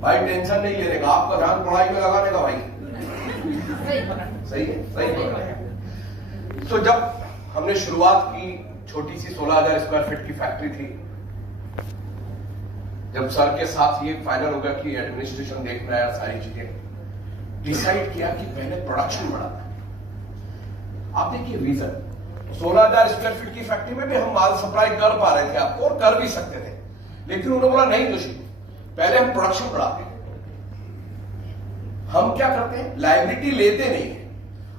भाई टेंशन नहीं लेने का, आपका ध्यान पढ़ाई में लगाने का भाई। सही है, सही है। तो जब हमने शुरुआत की, छोटी सी 16,000 स्क्वायर फीट की फैक्ट्री थी। जब सर के साथ ये फाइनल होगा कि एडमिनिस्ट्रेशन देख रहा है सारी चीजें, डिसाइड किया कि पहले प्रोडक्शन बढ़ाना है। आप देखिए रीजन, 16,000 स्क्वायर फीट की फैक्ट्री में भी हम माल सप्लाई कर पा रहे थे आपको, और कर भी सकते थे, लेकिन उन्होंने बोला नहीं जोशी, पहले हम प्रोडक्शन बढ़ाते हैं। हम क्या करते हैं, लायबिलिटी लेते नहीं है।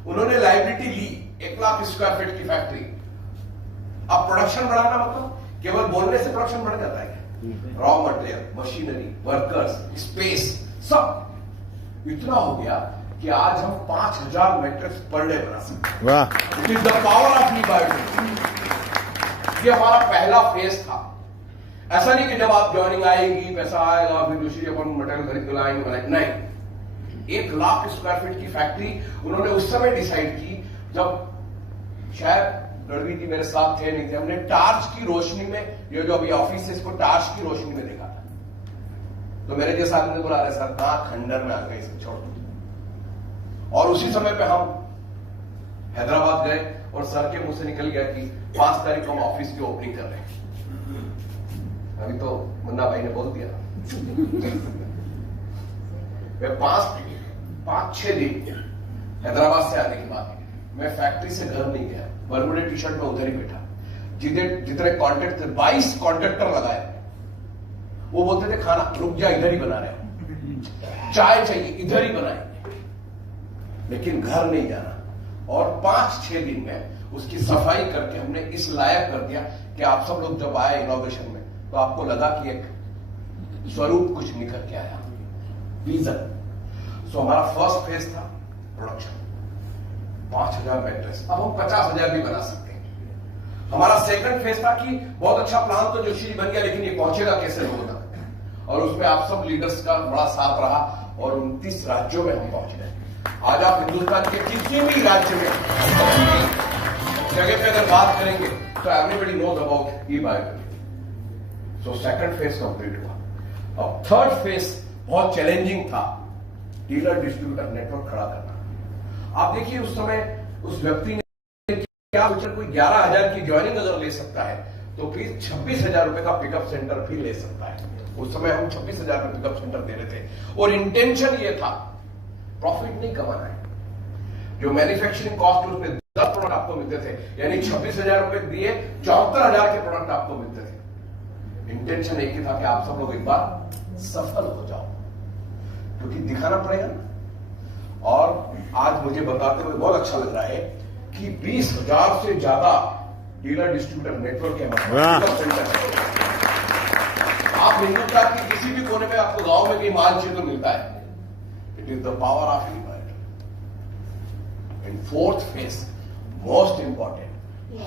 उन्होंने लायबिलिटी ली 1 लाख स्क्वायर फीट की फैक्ट्री। अब प्रोडक्शन बढ़ाना मतलब केवल बोलने से प्रोडक्शन बढ़ जाता है? Raw material, machinery, workers, space, सब इतना हो गया कि आज हम 5,000 मैट्रिक्स पर डे बना सकते हैं। वाह, it is the power of Lee. ये हमारा पहला फेज था। ऐसा नहीं कि जब आप ज्वाइनिंग आएगी पैसा आएगा फिर दूसरी अपन मटेरियल खरीद के लाएंगे, नहीं। 1 लाख स्क्वायर फीट की फैक्ट्री उन्होंने उस समय डिसाइड की जब शायद लड़वी जी मेरे साथ थे नहीं थे, हमने टार्च की रोशनी में, ये जो अभी ऑफिस है इसको टार्च की रोशनी में देखा था। तो मेरे जैसा आदमी बोला रहे सर कहां खंडर में आ गए, इसे छोड़ दो। और उसी समय पे हम हैदराबाद गए और सर के मुंह से निकल गया कि 5 तारीख को हम ऑफिस की ओपनिंग कर रहे हैं। अभी तो मुन्ना भाई ने बोल दिया। वे 5-6 दिन हैदराबाद से आने के बाद मैं फैक्ट्री से घर नहीं गया, बरमुडे टी शर्ट में उधर ही बैठा। जितने कॉन्ट्रैक्ट थे 22 कॉन्ट्रैक्टर लगाए, वो बोलते थे खाना रुक जा, इधर ही बना रहे हो, चाय चाहिए इधर ही बनाएंगे, लेकिन घर नहीं जाना। और 5-6 दिन में उसकी सफाई करके हमने इस लायक कर दिया कि आप सब लोग जब आए इनॉग्रेशन में तो आपको लगा कि एक स्वरूप कुछ निकल के आया, विजन। सो हमारा फर्स्ट फेज था प्रोडक्शन, 5,000 मैट्रेस। अब हम 50,000 भी बना सकते हैं। हमारा सेकंड फेज था कि बहुत अच्छा प्लान तो जोशी जी बन गया, लेकिन ये पहुंचेगा कैसे लोगों तक, और उसमें आप सब लीडर्स का बड़ा साथ रहा और 29 राज्यों में हम पहुंच गए। आज आप हिंदुस्तान के किसी भी राज्य में जगह पे अगर बात करेंगे तो एवरीबॉडी नोज अबाउट ई-बायो। सो सेकंड फेज कंप्लीट हुआ। अब थर्ड फेज बहुत चैलेंजिंग था, डीलर डिस्ट्रीब्यूटर नेटवर्क खड़ा करना। आप देखिए उस समय उस व्यक्ति ने क्या सोचा, कोई 11,000 की ज्वाइनिंग अगर ले सकता है तो प्लीज 26,000 रुपए का पिकअप सेंटर भी ले सकता है। उस समय हम 26,000 का पिकअप सेंटर दे रहे थे और इंटेंशन ये था प्रॉफिट नहीं कमाना है। जो मैन्युफैक्चरिंग कॉस्ट उसमें 10 प्रोडक्ट आपको मिलते थे, यानी 26,000 रुपए दिए 74,000 के प्रोडक्ट आपको मिलते थे। इंटेंशन एक ही था कि आप सब लोग एक बार सफल हो जाओ, क्योंकि दिखाना पड़ेगा ना। और आज मुझे बताते हुए बहुत अच्छा लग रहा है कि 20,000 से ज्यादा डीलर डिस्ट्रीब्यूटर नेटवर्क है। आप हिंदुस्तान के किसी भी कोने में आपको गांव में कहीं माल चाहिए तो मिलता है। It is the power of unity. And fourth phase most important,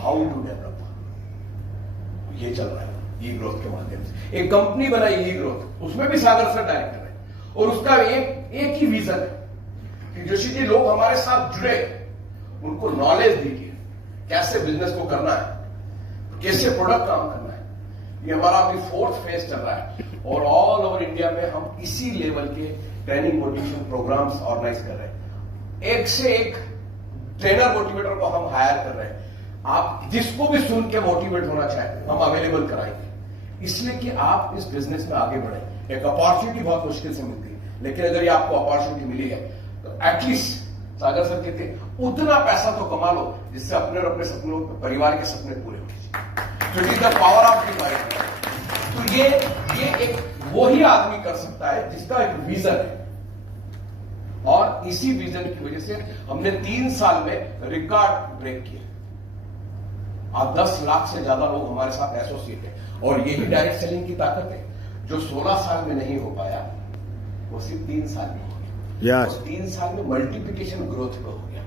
how to develop, ये चल रहा है ई ग्रोथ के माध्यम से। एक कंपनी बनाई ई ग्रोथ, उसमें भी सागर सर डायरेक्टर है और उसका एक ही विजन है कि जोशी जी लोग हमारे साथ जुड़े, उनको नॉलेज दीजिए कैसे बिजनेस को करना है, कैसे प्रोडक्ट काम करना है। ये हमारा अभी फोर्थ फेज चल रहा है और ऑल ओवर इंडिया में हम इसी लेवल के ट्रेनिंग मोटिवेशन प्रोग्राम्स ऑर्गेनाइज कर रहे हैं। एक से एक ट्रेनर मोटिवेटर को हम हायर कर रहे हैं। आप जिसको भी सुन के मोटिवेट होना चाहे हम अवेलेबल कराएंगे, इसलिए कि आप इस बिजनेस में आगे बढ़े। एक अपॉर्चुनिटी बहुत मुश्किल से मिलती है, लेकिन अगर ये आपको अपॉर्चुनिटी मिली है तो एटलीस्ट सागर सर कहते उतना पैसा तो कमा लो जिससे अपने और अपने सपनों, परिवार के सपने पूरे हो जाए। It is the power of the mind. तो ये एक वही आदमी कर सकता है जिसका एक विजन है, और इसी विजन की वजह से हमने 3 साल में रिकॉर्ड ब्रेक किया। आज 10 लाख से ज्यादा लोग हमारे साथ एसोसिएट हैं, और यही डायरेक्ट सेलिंग की ताकत है। जो 16 साल में नहीं हो पाया वो सिर्फ 3 साल में हो गया। yes. 3 साल में मल्टीप्लिकेशन ग्रोथ में हो गया।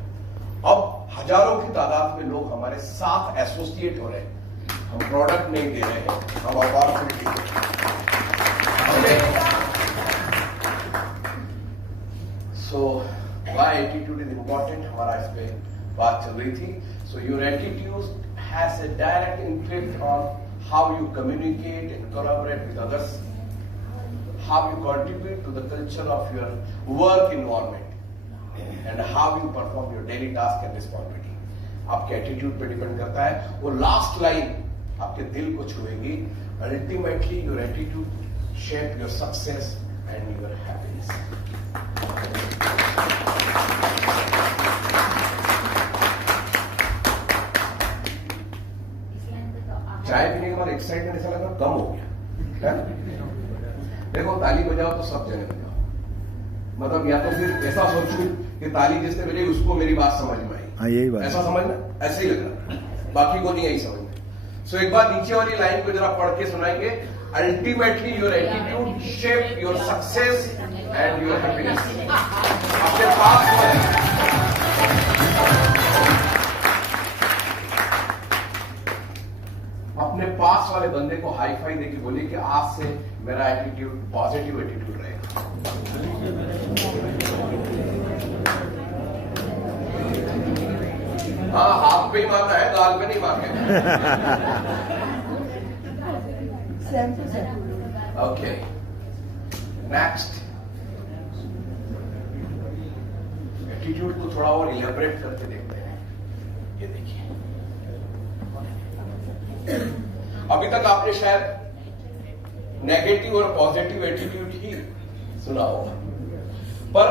अब हजारों की तादाद में लोग हमारे साथ एसोसिएट हो रहे हैं। हम प्रोडक्ट नहीं दे रहे हैं, हम अपॉर्चुनिटी दे रहे हैं। So why attitude is important, हमारा इस पे बात चल रही थी। So your attitude has a direct impact on how you communicate and collaborate with others, how you contribute to the culture of your work environment and how you perform your daily task and responsibility. आपके attitude पे depend करता है। वो last line आपके दिल को छुएगी। Ultimately your attitude shape your success and your happiness. चाय पीने के बाद एक्साइटमेंट ऐसा लगा कम हो गया। देखो ताली बजाओ तो सब जगह बजाओ, मतलब या तो फिर ऐसा सोचूं कि ताली जिसने बजाई उसको मेरी बात समझ में आई, यही बात ऐसा समझना, ऐसे ही लग रहा, बाकी को नहीं यही समझना। सो एक बार नीचे वाली लाइन को जरा पढ़ के सुनाएंगे। Ultimately your attitude shape your success and your happiness. आपके पास अपने पास वाले बंदे को हाई फाई देके बोलिए कि आज से मेरा एटीट्यूड पॉजिटिव एटीट्यूड रहेगा। हाँ, हाथ पे ही मारना है, गाल पे नहीं मारना। ओके, नेक्स्ट एटीट्यूड को थोड़ा और इलेबरेट करके देखते हैं। ये देखिए, अभी तक आपने शायद नेगेटिव और पॉजिटिव एटीट्यूड ही सुना होगा, पर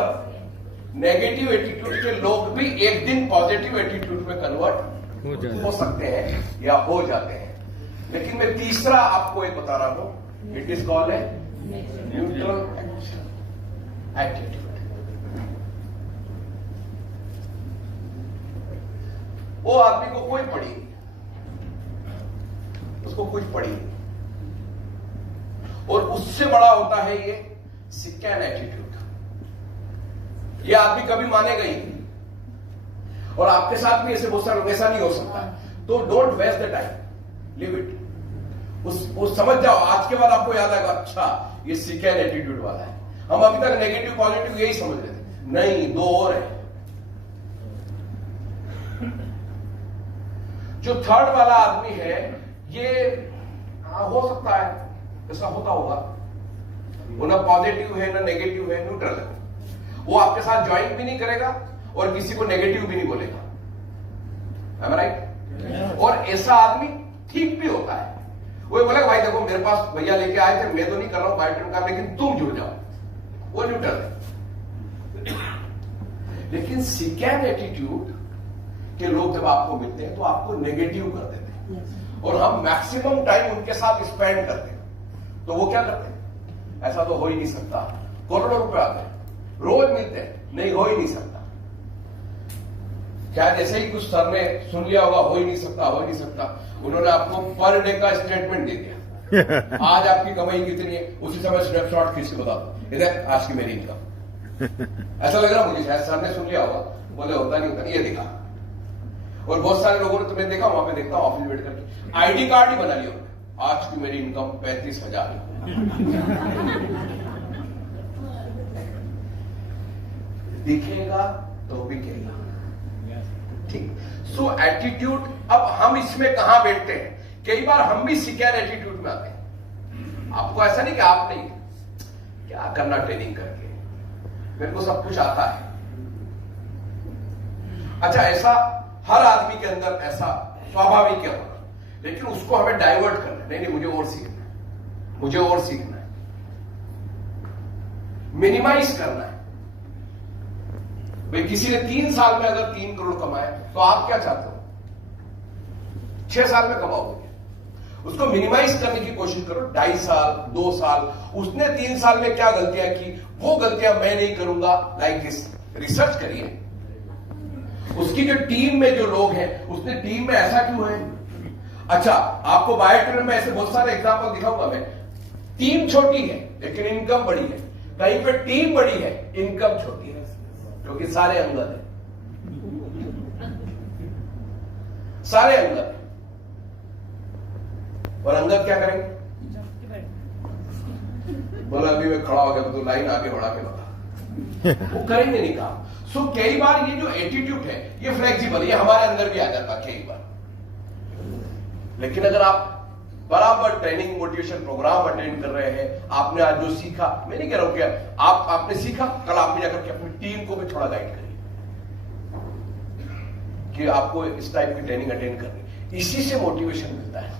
नेगेटिव एटीट्यूड के लोग भी एक दिन पॉजिटिव एटीट्यूड में कन्वर्ट हो सकते हैं या हो जाते हैं। लेकिन मैं तीसरा आपको एक बता रहा हूं, इट इज कॉल्ड है न्यूट्रल एटीट्यूड। वो आदमी को कोई पड़ी नहीं, उसको कुछ पड़ी नहीं, और उससे बड़ा होता है ये सिक्कैन एटीट्यूड। ये आदमी कभी मानेगा ही नहीं, और आपके साथ भी ऐसे बहुत सारे लोग, ऐसा नहीं हो सकता। तो don't waste the time, leave it. उस समझ जाओ, आज के बाद आपको याद आएगा, अच्छा ये सिक्कैन एटीट्यूड वाला है। हम अभी तक नेगेटिव पॉजिटिव यही समझ रहे थे, नहीं, दो और है। जो थर्ड वाला आदमी है, ये हो सकता है ऐसा होता होगा, वो ना पॉजिटिव है ना नेगेटिव है, न्यूट्रल है। वो आपके साथ ज्वाइन भी नहीं करेगा और किसी को नेगेटिव भी नहीं बोलेगा। Am I right? और ऐसा आदमी ठीक भी होता है। वो बोलेगा भाई देखो मेरे पास भैया लेके आए थे, मैं तो नहीं कर रहा हूं बायोटेन का, लेकिन तुम जुड़ जाओ। वो न्यूट्रल है। लेकिन सिक्कैन एटीट्यूड के लोग जब आपको मिलते हैं तो आपको नेगेटिव कर देते हैं, और हम मैक्सिमम टाइम उनके साथ स्पेंड करते हैं। तो वो क्या करते हैं, ऐसा तो हो ही नहीं सकता, करोड़ों रुपए आते हैं, रोज मिलते हैं, नहीं हो ही नहीं सकता। क्या जैसे ही कुछ सर ने सुन लिया होगा, हो ही नहीं सकता, हो ही नहीं सकता, उन्होंने आपको पर डे का स्टेटमेंट दे दिया। आज आपकी कमाई कितनी है, उसी समय स्नैपशॉट खींच के बता दो, इधर आज की मेरी इनकम। ऐसा लग रहा मुझे, शायद सर ने सुन लिया होगा, बोले होता नहीं होता, ये दिखा। और बहुत सारे लोगों ने, तुम्हें देखा वहां पे, देखता हूं ऑफिस बैठ करके, आईडी कार्ड ही बना लिया, आज की मेरी इनकम 35,000। दिखेगा तो बिकेगा, ठीक। सो एटीट्यूड, अब हम इसमें कहां बैठते हैं, कई बार हम भी सिक्कैन एटीट्यूड में आते हैं। आपको ऐसा नहीं कि आप नहीं, क्या करना ट्रेनिंग करके, मेरे को सब कुछ आता है। अच्छा, ऐसा हर आदमी के अंदर ऐसा स्वाभाविक है, लेकिन उसको हमें डाइवर्ट करना है। नहीं, मुझे और सीखना है, मुझे और सीखना है, मिनिमाइज करना है। भाई किसी ने 3 साल में अगर 3 करोड़ कमाए, तो आप क्या चाहते हो, 6 साल में कमाओगे। उसको मिनिमाइज करने की कोशिश करो, 2.5 साल, 2 साल। उसने 3 साल में क्या गलतियां की, वो गलतियां मैं नहीं करूंगा, लाइक दिस। रिसर्च करिए, उसकी जो टीम में जो लोग हैं, उसने टीम में ऐसा क्यों है। अच्छा, आपको बायोटेन में ऐसे बहुत सारे एग्जाम्पल दिखाऊंगा मैं। टीम छोटी है लेकिन इनकम बड़ी है, कहीं पे टीम बड़ी है, इनकम छोटी है, क्योंकि सारे अंगद हैं, सारे अंगद हैं। और अंगद क्या करेंगे, बोला अभी मैं खड़ा हो गया तो लाइन आगे बढ़ा के बता, वो करेंगे नहीं काम। सो कई बार ये जो एटीट्यूड है, ये फ्लेक्सिबल, ये हमारे अंदर भी आ जाता कई बार। लेकिन अगर आप बराबर ट्रेनिंग मोटिवेशन प्रोग्राम अटेंड कर रहे हैं। आपने आज जो सीखा, मैं नहीं कह रहा हूं कि आपने सीखा, कल आप जाकर के अपनी टीम को भी थोड़ा गाइड करिए कि आपको इस टाइप की ट्रेनिंग अटेंड करनी। इसी से मोटिवेशन मिलता है।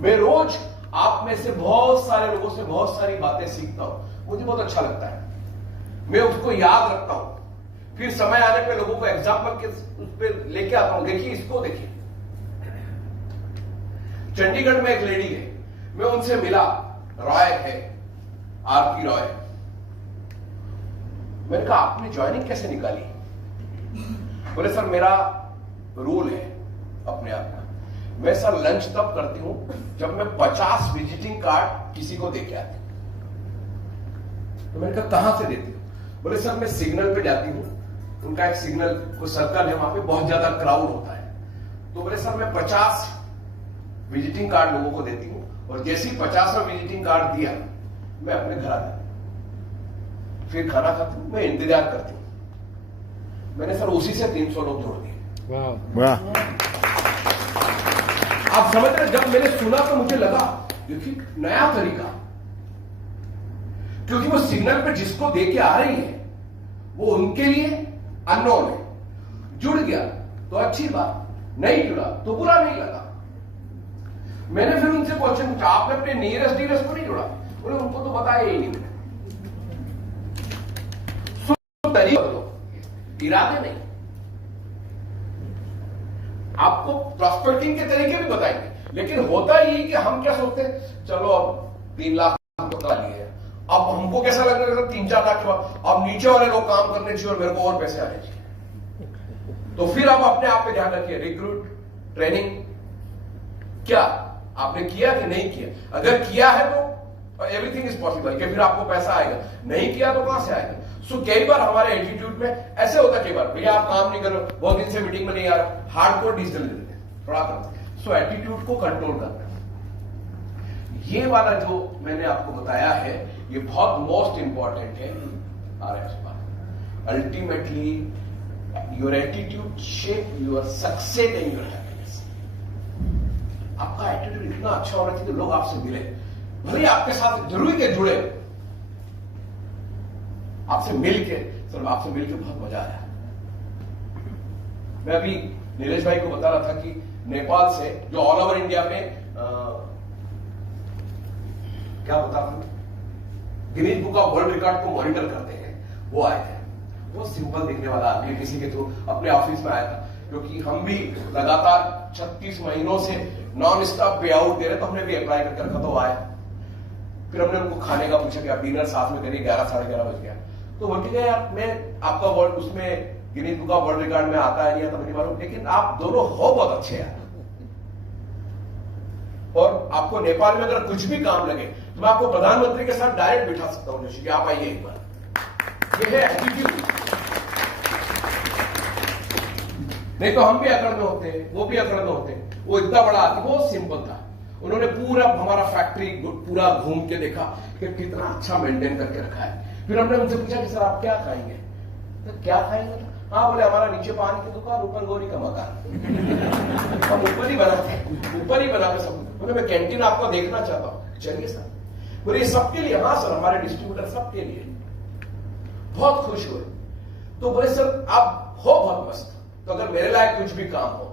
मैं रोज आप में से बहुत सारे लोगों से बहुत सारी बातें सीखता हूं, मुझे बहुत अच्छा लगता है, मैं उसको याद रखता हूं, फिर समय आने पे लोगों को एग्जाम्पल के उस पर लेके आता हूं। देखिए इसको, देखिए चंडीगढ़ में एक लेडी है, मैं उनसे मिला, रॉय है, आरती रॉय। मैंने कहा आपने ज्वाइनिंग कैसे निकाली? बोले सर मेरा रूल है अपने आप का, मैं सर लंच तब करती हूं जब मैं 50 विजिटिंग कार्ड किसी को देके आती हूं। तो मैंने कहा कहां से देती हूं? बोले सर मैं सिग्नल पे जाती हूं, उनका एक सिग्नल को सर्कल है, वहां पे बहुत ज्यादा क्राउड होता है। तो बोले सर मैं 50 विजिटिंग कार्ड लोगों को देती हूं, और जैसे ही 50वां विजिटिंग कार्ड दिया मैं अपने घर आ जाती, फिर खाना खाती हूं, मैं इंतजार करती हूं। मैंने सर उसी से 300 लोग जोड़ दिए। वाह, आप समझ रहे? जब मैंने सुना तो मुझे लगा देखिए नया तरीका, क्योंकि वो सिग्नल पे जिसको दे के आ रही है वो उनके लिए अननोन है। जुड़ गया तो अच्छी बात, नहीं जुड़ा तो बुरा नहीं लगा। मैंने फिर उनसे क्वेश्चन पूछा, आपने अपने नियरेस्ट डीलर्स को नहीं जोड़ा? बोले उनको तो बताया ही नहीं मैंने। तरीका बदलो, इरादे नहीं। आपको प्रॉस्पेक्टिंग के तरीके भी बताएंगे, लेकिन होता ही कि हम क्या सोचते हैं, चलो अब 3 लाख तो करा लिए, अब हमको कैसा लग रहा है 3-4 लाख के बाद अब नीचे वाले लोग काम करने चाहिए और मेरे को और पैसे आने चाहिए। तो फिर आप अपने आप पे ध्यान रखिए, रिक्रूट ट्रेनिंग क्या आपने किया कि नहीं किया? अगर किया है तो एवरीथिंग इज पॉसिबल, कि फिर आपको पैसा आएगा। नहीं किया तो कहां से आएगा? सो कई बार हमारे एटीट्यूड में ऐसे होता है, कई बार भैया आप काम नहीं कर रहे, बहुत दिन से मीटिंग में नहीं आ रहा, हार्डकोर डिसीजन ले लेते हैं, थोड़ा करते हैं। सो एटीट्यूड को कंट्रोल करना, ये वाला जो मैंने आपको बताया है ये बहुत मोस्ट इंपॉर्टेंट है। Ultimately your attitude shape your success and your happiness. आपका एटीट्यूड इतना अच्छा होना चाहिए कि लोग आपसे मिले, भले आपके साथ जरूरी के जुड़े, आपसे मिलके, सर आपसे मिलके बहुत मजा आया। मैं अभी नीलेश भाई को बता रहा था कि नेपाल से जो ऑल ओवर इंडिया में क्या बता रहा हूं, Guinness book of world record को मॉनिटर करते हैं, वो आए थे। बहुत सिंपल दिखने वाला आदमी, किसी के थ्रू अपने ऑफिस में आया था, क्योंकि हम भी लगातार 36 महीनों से नॉन स्टॉप पे आउट दे रहे, तो हमने भी अप्लाई करके रखा, तो आया। फिर हमने उनको खाने का पूछा कि आप डिनर साथ में करिए, 11-11:30 बज गया। तो बोलते गए यार मैं आपका वर्ल्ड उसमें Guinness book of world record में आता है नहीं आता मेरी बात, लेकिन आप दोनों हो बहुत अच्छे हैं, और आपको नेपाल में अगर कुछ भी काम लगे तो मैं आपको प्रधानमंत्री के साथ डायरेक्ट बिठा सकता हूं, जोशी कि आप आइए एक बार। ये है एटीट्यूड। नहीं तो हम भी अकड़ में होते, वो भी अकड़ में होते। वो इतना बड़ा आदमी, बहुत सिंपल था, उन्होंने पूरा हमारा फैक्ट्री पूरा घूम के देखा कि कितना अच्छा मेंटेन करके रखा है। फिर हमने उनसे पूछा कि सर आप क्या खाएंगे? तो क्या खाएंगे? हाँ बोले हमारा नीचे पान की दुकान, ऊपर गोरी का मकान। हम ऊपर ही बनाते, ऊपर ही बनाते सब। बोले मैं कैंटीन आपको देखना चाहता हूँ। चलिए सर। बोले सबके लिए? हाँ सर, हमारे डिस्ट्रीब्यूटर सबके लिए। बहुत खुश हुए। तो बोले सर आप हो बहुत मस्त, तो अगर मेरे लायक कुछ भी काम हो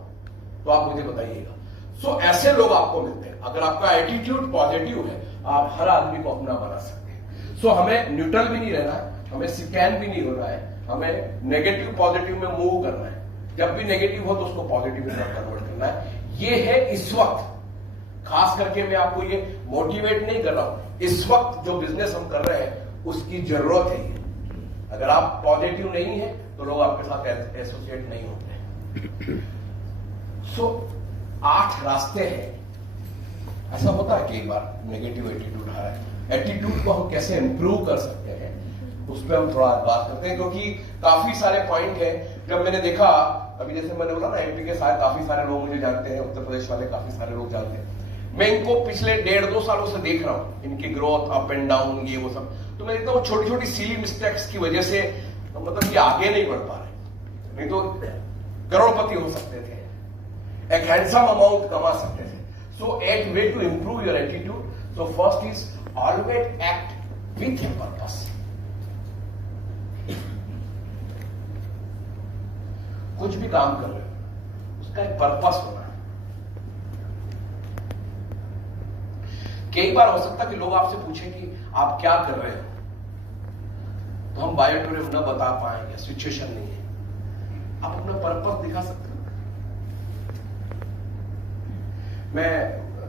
तो आप मुझे बताइएगा। सो ऐसे लोग आपको मिलते हैं। अगर आपका एटीट्यूड पॉजिटिव है, आप हर आदमी को अपना बना सकते हैं। सो हमें न्यूट्रल भी नहीं रहना है, हमें स्कैन भी नहीं होना है, हमें नेगेटिव पॉजिटिव में मूव करना है। जब भी नेगेटिव हो तो उसको पॉजिटिव में कन्वर्ट करना है। ये है इस वक्त, खास करके मैं आपको ये मोटिवेट नहीं कर रहा हूं, इस वक्त जो बिजनेस हम कर रहे हैं उसकी जरूरत है ये। अगर आप पॉजिटिव नहीं है तो लोग आपके साथ एसोसिएट नहीं होते। सो 8 रास्ते हैं। ऐसा होता है कई बार नेगेटिव एटीट्यूड आ रहा है, एटीट्यूड को हम कैसे इंप्रूव कर सकते हैं उस पर हम थोड़ा बात करते हैं, क्योंकि काफी सारे पॉइंट हैं। जब मैंने देखा, अभी जैसे मैंने बोला ना एमपी के साथ काफी सारे लोग मुझे जानते हैं, उत्तर प्रदेश वाले काफी सारे लोग जानते हैं। मैं इनको पिछले 1.5-2 सालों से देख रहा हूं, इनकी ग्रोथ अप एंड डाउन, ये वो सब। तो मैं देखता हूँ छोटी छोटी सिली मिस्टेक्स की वजह से मतलब ये आगे नहीं बढ़ पा रहे, नहीं तो करोड़पति हो सकते थे, एक हैंडसम अमाउंट कमा सकते थे। So 8 way to improve your attitude. So first is always act with a purpose. कुछ भी काम कर रहे हो उसका एक पर्पस होना है। कई बार हो सकता है कि लोग आपसे पूछें कि आप क्या कर रहे हो, तो हम बायोटोरियम न बता पाए या सिचुएशन नहीं है, आप अपना पर्पस दिखा सकते हो। मैं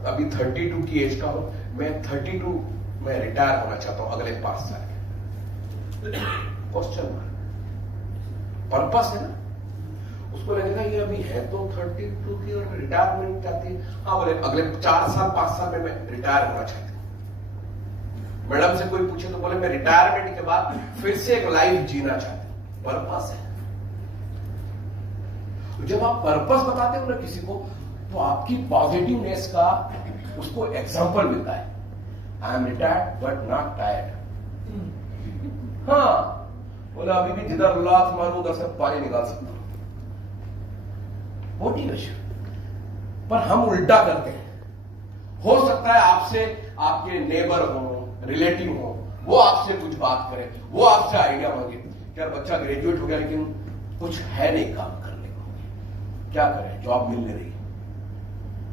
अभी 32 की एज का हूं, मैं 32 में रिटायर होना चाहता हूं अगले 5 साल के। क्वेश्चन पर्पस है ना, उसको लगेगा ये अभी है तो 32 की और रिटायरमेंट चाहती है। हाँ बोले अगले 4 साल 5 साल में मैं रिटायर होना चाहती हूँ। मैडम से कोई पूछे तो बोले मैं रिटायरमेंट के बाद फिर से एक लाइफ जीना चाहती हूँ। पर्पस है। जब आप पर्पस बताते हो ना किसी को, तो आपकी पॉजिटिवनेस का उसको एग्जांपल मिलता है। I am retired but not tired. हाँ बोले अभी भी जिधर लात मारूं उधर से पानी निकाल सकता हूं। मोटिवेशन। पर हम उल्टा करते हैं। हो सकता है आपसे आपके नेबर हो, रिलेटिव हो, वो आपसे कुछ बात करे, वो आपसे आइडिया मांगे, यार बच्चा ग्रेजुएट हो गया लेकिन कुछ है नहीं काम करने को, क्या करें, जॉब मिल नहीं रही,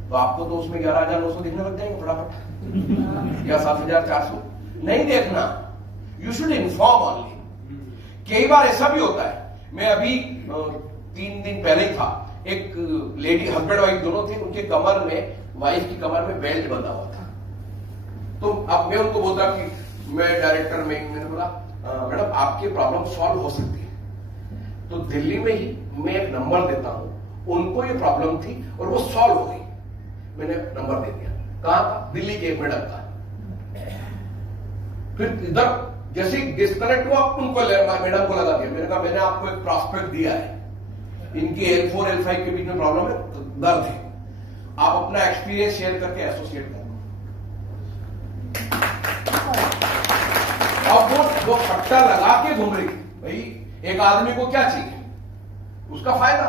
तो आपको तो उसमें 11,900 दिखने लग जाएंगे फटाफट या 7,400 नहीं देखना। You should inform only. कई बार ऐसा भी होता है, मैं अभी 3 दिन पहले ही था, एक लेडी हस्बैंड वाइफ दोनों थे, उनके कमर में, वाइफ की कमर में बेल्ट बंधा हुआ था। तो अब मैं उनको बोलता कि मैं डायरेक्टर में, मैंने बोला मैडम आपकी प्रॉब्लम सॉल्व हो सकती है। तो दिल्ली में ही मैं एक नंबर देता हूं, उनको ये प्रॉब्लम थी और वो सॉल्व हो गई। मैंने नंबर दे दिया। कहां का? दिल्ली के एक मैडम का। फिर इधर जैसे डिस्कनेक्ट हुआ उनको मैडम को लगा दिया। मैंने कहा मैंने आपको एक प्रॉस्पेक्ट दिया है, इनकी L4 L5 के बीच में प्रॉब्लम है, तो दर्द है, आप अपना एक्सपीरियंस शेयर करके एसोसिएट करो। अब वो फट्टा लगा के घूम रही, भाई एक आदमी को क्या चाहिए, उसका फायदा।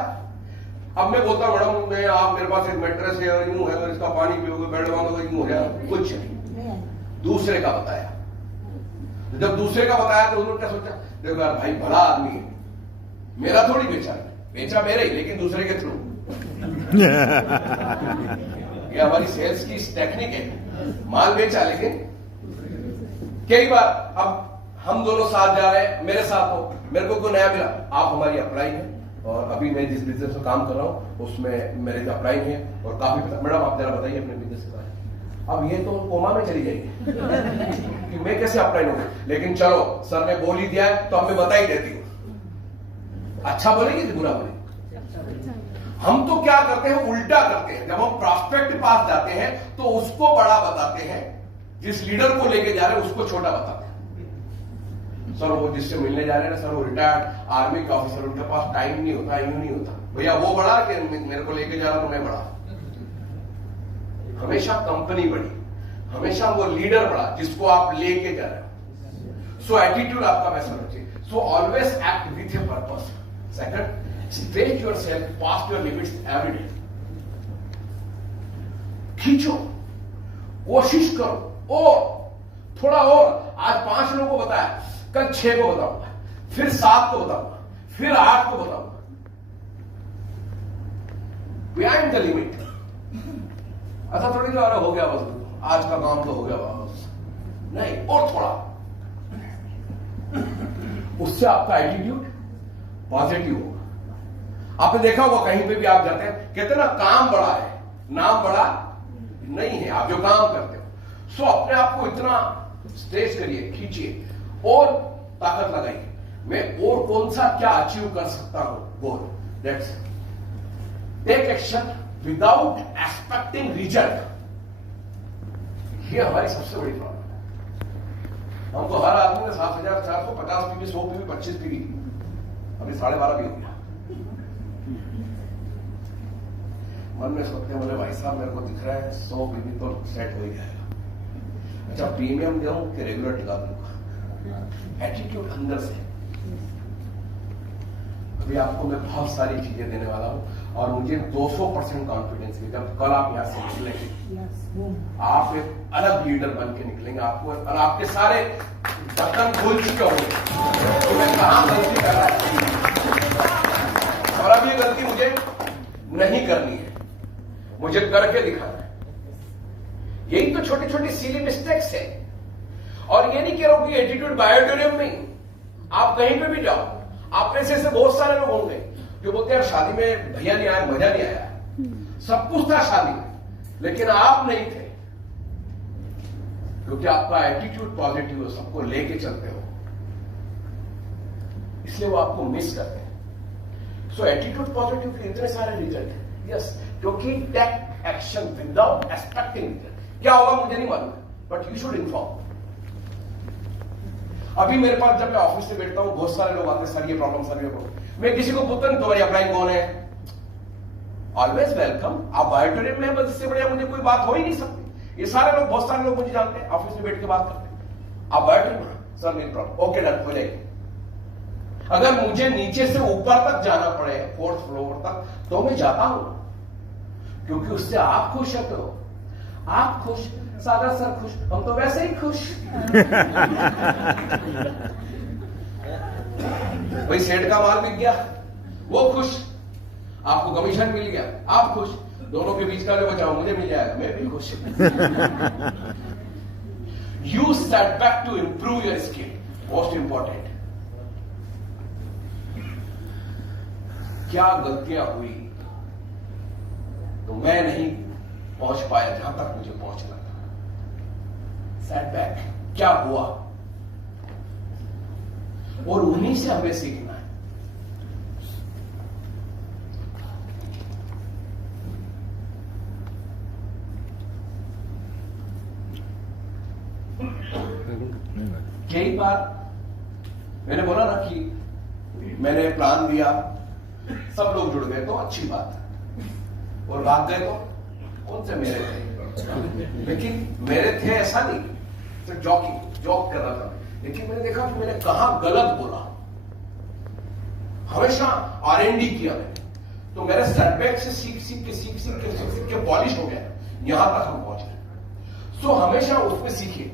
अब मैं बोलता मैडम मैं आप मेरे पास एक मैट्रेस है और यूं है और इसका पानी पियोगे बेड बांधोगे यूं हो गया, कुछ नहीं। दूसरे का बताया, जब दूसरे का बताया तो उन्होंने क्या सोचा, देखो यार भाई बड़ा आदमी है, मेरा थोड़ी बेचा मेरे ही, लेकिन दूसरे के थ्रू। ये हमारी सेल्स की टेक्निक है, माल बेचा लेकिन। कई बार अब हम दोनों साथ जा रहे हैं, मेरे साथ हो, मेरे को कोई नया मिला, आप हमारी अपलाइन है और अभी मैं जिस बिजनेस में काम कर रहा हूं उसमें मेरे अपलाइन है और काफी, मैडम आप जरा बताइए अपने बिजनेस के बारे में। अब ये तो कोमा में चली जाएगी कि मैं कैसे अपलाइन हो गई, लेकिन चलो सर ने बोल ही दिया है तो अब मैं बता ही देती हूँ। अच्छा बोलेंगे कि बुरा बोलेंगे? हम तो क्या करते हैं, उल्टा करते हैं। जब हम प्रॉस्पेक्ट के पास जाते हैं तो उसको बड़ा बताते हैं, जिस लीडर को लेके जा रहे हैं उसको छोटा बताते हैं। सर वो जिससे मिलने जा रहे हैं ना सर, वो रिटायर्ड आर्मी का ऑफिसर, उनके पास टाइम नहीं होता, यूं नहीं होता, भैया वो बड़ा कि मेरे को लेके जा रहा तो मैं बड़ा। हमेशा कंपनी बड़ी, हमेशा वो लीडर बड़ा जिसको आप लेके जा रहे हो। सो एटीट्यूड आपका वैसा होना चाहिए। So always act with a purpose. Second, stretch yourself past your limits every day. खींचो, कोशिश करो और थोड़ा और। आज 5 लोगों को बताया, कल 6 को बताऊंगा, फिर 7 को बताऊंगा, फिर 8 को बताऊंगा। Beyond the limit. ऐसा थोड़ी ना हो गया बस, आज का काम तो हो गया बस, नहीं, और थोड़ा। उससे आपका एटीट्यूड पॉजिटिव होगा। आपने देखा होगा कहीं पे भी आप जाते हैं, कहते ना काम बड़ा है, नाम बड़ा नहीं है, आप जो काम करते हो। सो अपने आप को इतना स्ट्रेच करिए, खींचिए और ताकत लगाइए, मैं और कौन सा क्या अचीव कर सकता हूं, goal. That's take action without expecting result. ये हमारी सबसे बड़ी प्रॉब्लम है। हम तो हर आदमी ने 7,450 पीवी, 100 पीवी, 25 पीवी, अभी 12.5 भी हो गया। मन में सोचते बोले भाई साहब मेरे को दिख रहा है 100 पीवी तो सेट हो ही जाएगा। अच्छा प्रीमियम दूं कि रेगुलर टिका दूंगा? एटीट्यूड अंदर से। अभी आपको मैं बहुत सारी चीजें देने वाला हूं। और मुझे 200% कॉन्फिडेंस है जब कल आप यहां से निकलेंगे आप एक अलग लीडर बन के निकलेंगे। आपको और आपके सारे ढक्कन खुल चुके होंगे तो मैं कहां गलती कर रहा हूं और अब ये गलती मुझे नहीं करनी है, मुझे करके दिखाना है। यही तो छोटी छोटी सीली मिस्टेक्स है। और ये नहीं कह रहा हूं कि एटीट्यूड बायोटोरियम में आप कहीं पे भी जाओ, आप में से ऐसे बहुत सारे लोग होंगे जो बोलते हैं शादी में भैया नहीं आया, मजा नहीं आया। सब कुछ था शादी में लेकिन आप नहीं थे, क्योंकि आपका एटीट्यूड पॉजिटिव हो, सबको लेके चलते हो, इसलिए वो आपको मिस करते हैं। सो एटीट्यूड पॉजिटिव के इतने सारे रिजल्ट है। यस, क्योंकि take action without expecting result. क्या होगा मुझे नहीं मालूम, बट यू शुड इन्फॉर्म। अभी मेरे पास जब मैं ऑफिस से बैठता हूं बहुत सारे लोग आते हैं, सर ये प्रॉब्लम, सर ये प्रॉब्लम। मैं किसी को पूछता नहीं तुम्हारी अपलाइन कौन है, ऑलवेज वेलकम। आप बायोटोरियम में, बस इससे बढ़िया मुझे कोई बात हो ही नहीं सकती। ये सारे लोग, बहुत सारे लोग मुझे जानते हैं, ऑफिस में बैठ के बात करते हैं। आप बायोटोरियम में, सर मेरी प्रॉब्लम, ओके डन, हो जाएगी। अगर मुझे नीचे से ऊपर तक जाना पड़े, 4th फ्लोर तक, तो मैं जाता हूं, क्योंकि उससे आप खुश है। तो आप खुश, सादा सर खुश, हम तो वैसे ही खुश। भाई सेठ का माल बिक गया, वो खुश, आपको कमीशन मिल गया, आप खुश, दोनों के बीच का जो बचाओ मुझे मिल जाएगा, मैं भी खुश। Use setback to improve your skill, most important. क्या गलतियां हुई तो मैं नहीं पहुंच पाया जहां तक मुझे पहुंचना था। सेटबैक क्या हुआ, और उन्हीं से हमें सीखना है। कई बार मैंने बोला ना कि मैंने प्लान दिया, सब लोग जुड़ गए तो अच्छी बात है, और भाग गए तो कौन से मेरे थे, लेकिन मेरे थे ऐसा नहीं, तो जॉक कर रहा था। लेकिन मैंने देखा कि मैंने कहां गलत बोला, हमेशा R&D किया मैंने, तो मेरे सेटबैक से सीख के पॉलिश हो गया, यहां तक हम पहुंच गए। सो हमेशा उसमें सीखिए।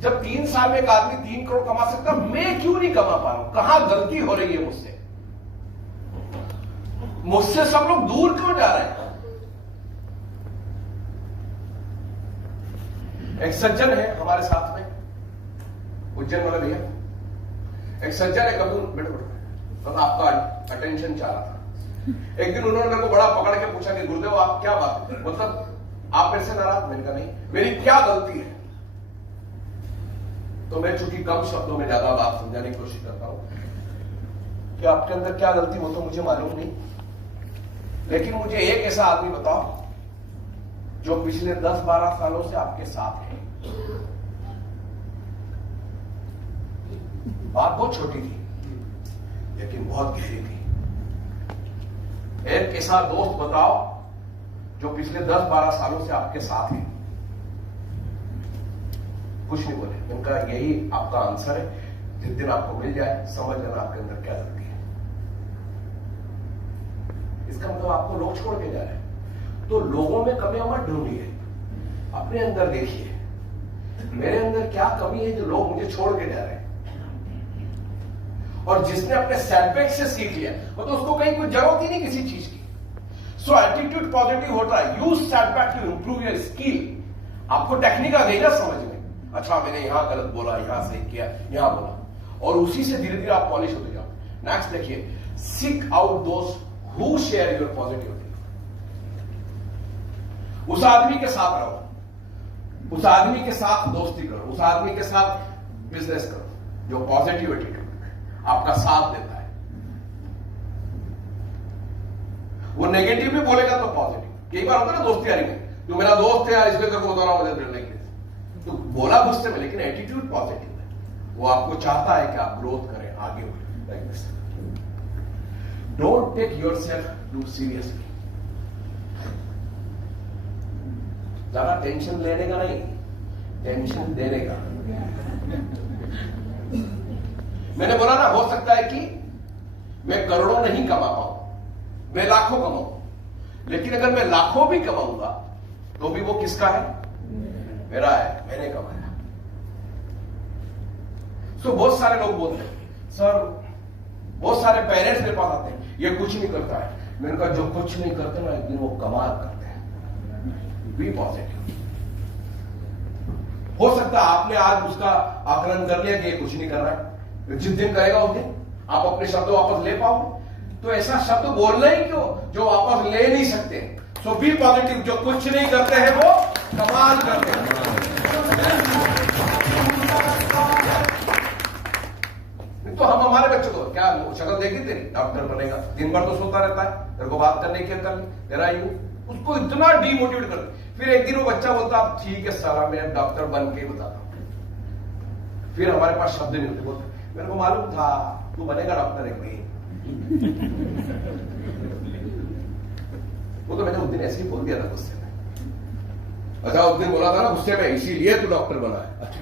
जब 3 साल में एक आदमी 3 करोड़ कमा सकता, मैं क्यों नहीं कमा पा रहा हूं, कहां गलती हो रही है मुझसे सब लोग दूर क्यों जा रहे हैं। एक सज्जन है हमारे साथ में, उज्जैन वाला भैया, एक सज्जन है, कभी बैठो तो आपका अटेंशन चाह रहा था। एक दिन उन्होंने मेरे को बड़ा पकड़ के पूछा कि गुरुदेव आप क्या बात, मतलब आप मेरे से नाराज? मैंने कहा नहीं, मेरी क्या गलती है। तो मैं चूंकि कम शब्दों में ज्यादा बात समझाने की कोशिश करता हूं कि आपके अंदर क्या गलती हो तो मुझे मालूम नहीं, लेकिन मुझे एक ऐसा आदमी बताओ जो पिछले 10-12 सालों से आपके साथ है। बात बहुत छोटी थी लेकिन बहुत गहरी थी। एक ऐसा दोस्त बताओ जो पिछले 10-12 सालों से आपके साथ है। कुछ नहीं बोले। उनका यही आपका आंसर है। जिस दिन आपको मिल जाए समझ लेना आपके अंदर क्या गलती है। इसका मतलब आपको लोग छोड़ के जा रहे हैं, तो लोगों में कमियां मत ढूंढिए, अपने अंदर देखिए मेरे अंदर क्या कमी है जो लोग मुझे छोड़ के जा रहे हैं। और जिसने अपने सेटबैक से सीख लिया वो तो उसको कहीं कोई जरूरत ही नहीं किसी चीज की। सो एटीट्यूड पॉजिटिव होता है। Use setback to improve your skill. आपको टेक्निक आ गई ना समझ में, अच्छा मैंने यहां गलत बोला, यहां सही किया, यहां बोला, और उसी से धीरे धीरे आप पॉलिश होते जाओ। नेक्स्ट देखिए, सीक आउट दोस्त हु शेयर योर पॉजिटिविटी। उस आदमी के साथ रहो, उस आदमी के साथ दोस्ती करो, उस आदमी के साथ बिजनेस करो जो पॉजिटिव एटीट्यूड आपका साथ देता है। वो नेगेटिव भी बोलेगा तो पॉजिटिव। कई बार होता है ना दोस्ती यारी में, तो मेरा दोस्त है यार इसलिए तेरे को बता रहा हूं मुझे डरने के लिए, तो बोला गुस्से में लेकिन एटीट्यूड पॉजिटिव है। वो आपको चाहता है कि आप ग्रोथ करें, आगे बढ़े। Like this. Don't take yourself too seriously. ज्यादा टेंशन लेने का नहीं, टेंशन देने का। मैंने बोला ना, हो सकता है कि मैं करोड़ों नहीं कमा पाऊं, मैं लाखों कमाऊं, लेकिन अगर मैं लाखों भी कमाऊंगा तो भी वो किसका है? मेरा है, मैंने कमाया। तो बहुत सारे लोग बोलते हैं सर, बहुत सारे पेरेंट्स मेरे पास आते हैं, ये कुछ नहीं करता है। मैंने कहा जो कुछ नहीं करते ना, एक दिन वो कमाल करते हैं। Be positive. हो सकता है आपने आज उसका आकलन कर लिया कि ये कुछ नहीं कर रहा है, जिस दिन करेगा उस दिन आप अपने शब्द वापस ले पाओगे। तो ऐसा शब्द बोलना ही क्यों जो वापस ले नहीं सकते। सो बी पॉजिटिव। जो कुछ नहीं करते हैं वो कमाल करते हैं। तो हम हमारे बच्चों को क्या शक्ल देखी तेरी, डॉक्टर बनेगा, दिन भर तो सोता रहता है, तेरे को बात करने की अकल तेरा यू, उसको इतना डीमोटिवेट कर। फिर एक दिन वो बच्चा बोलता ठीक है साला मैं डॉक्टर बन के बताता हूं। फिर हमारे पास शब्द नहीं होते, बोलते मेरे को मालूम था तू बनेगा डॉक्टर एक दिन। वो तो मैंने उस दिन ऐसे ही बोल दिया था गुस्से में। अच्छा उस दिन बोला था ना गुस्से में, इसीलिए तू डॉक्टर बना है। अच्छा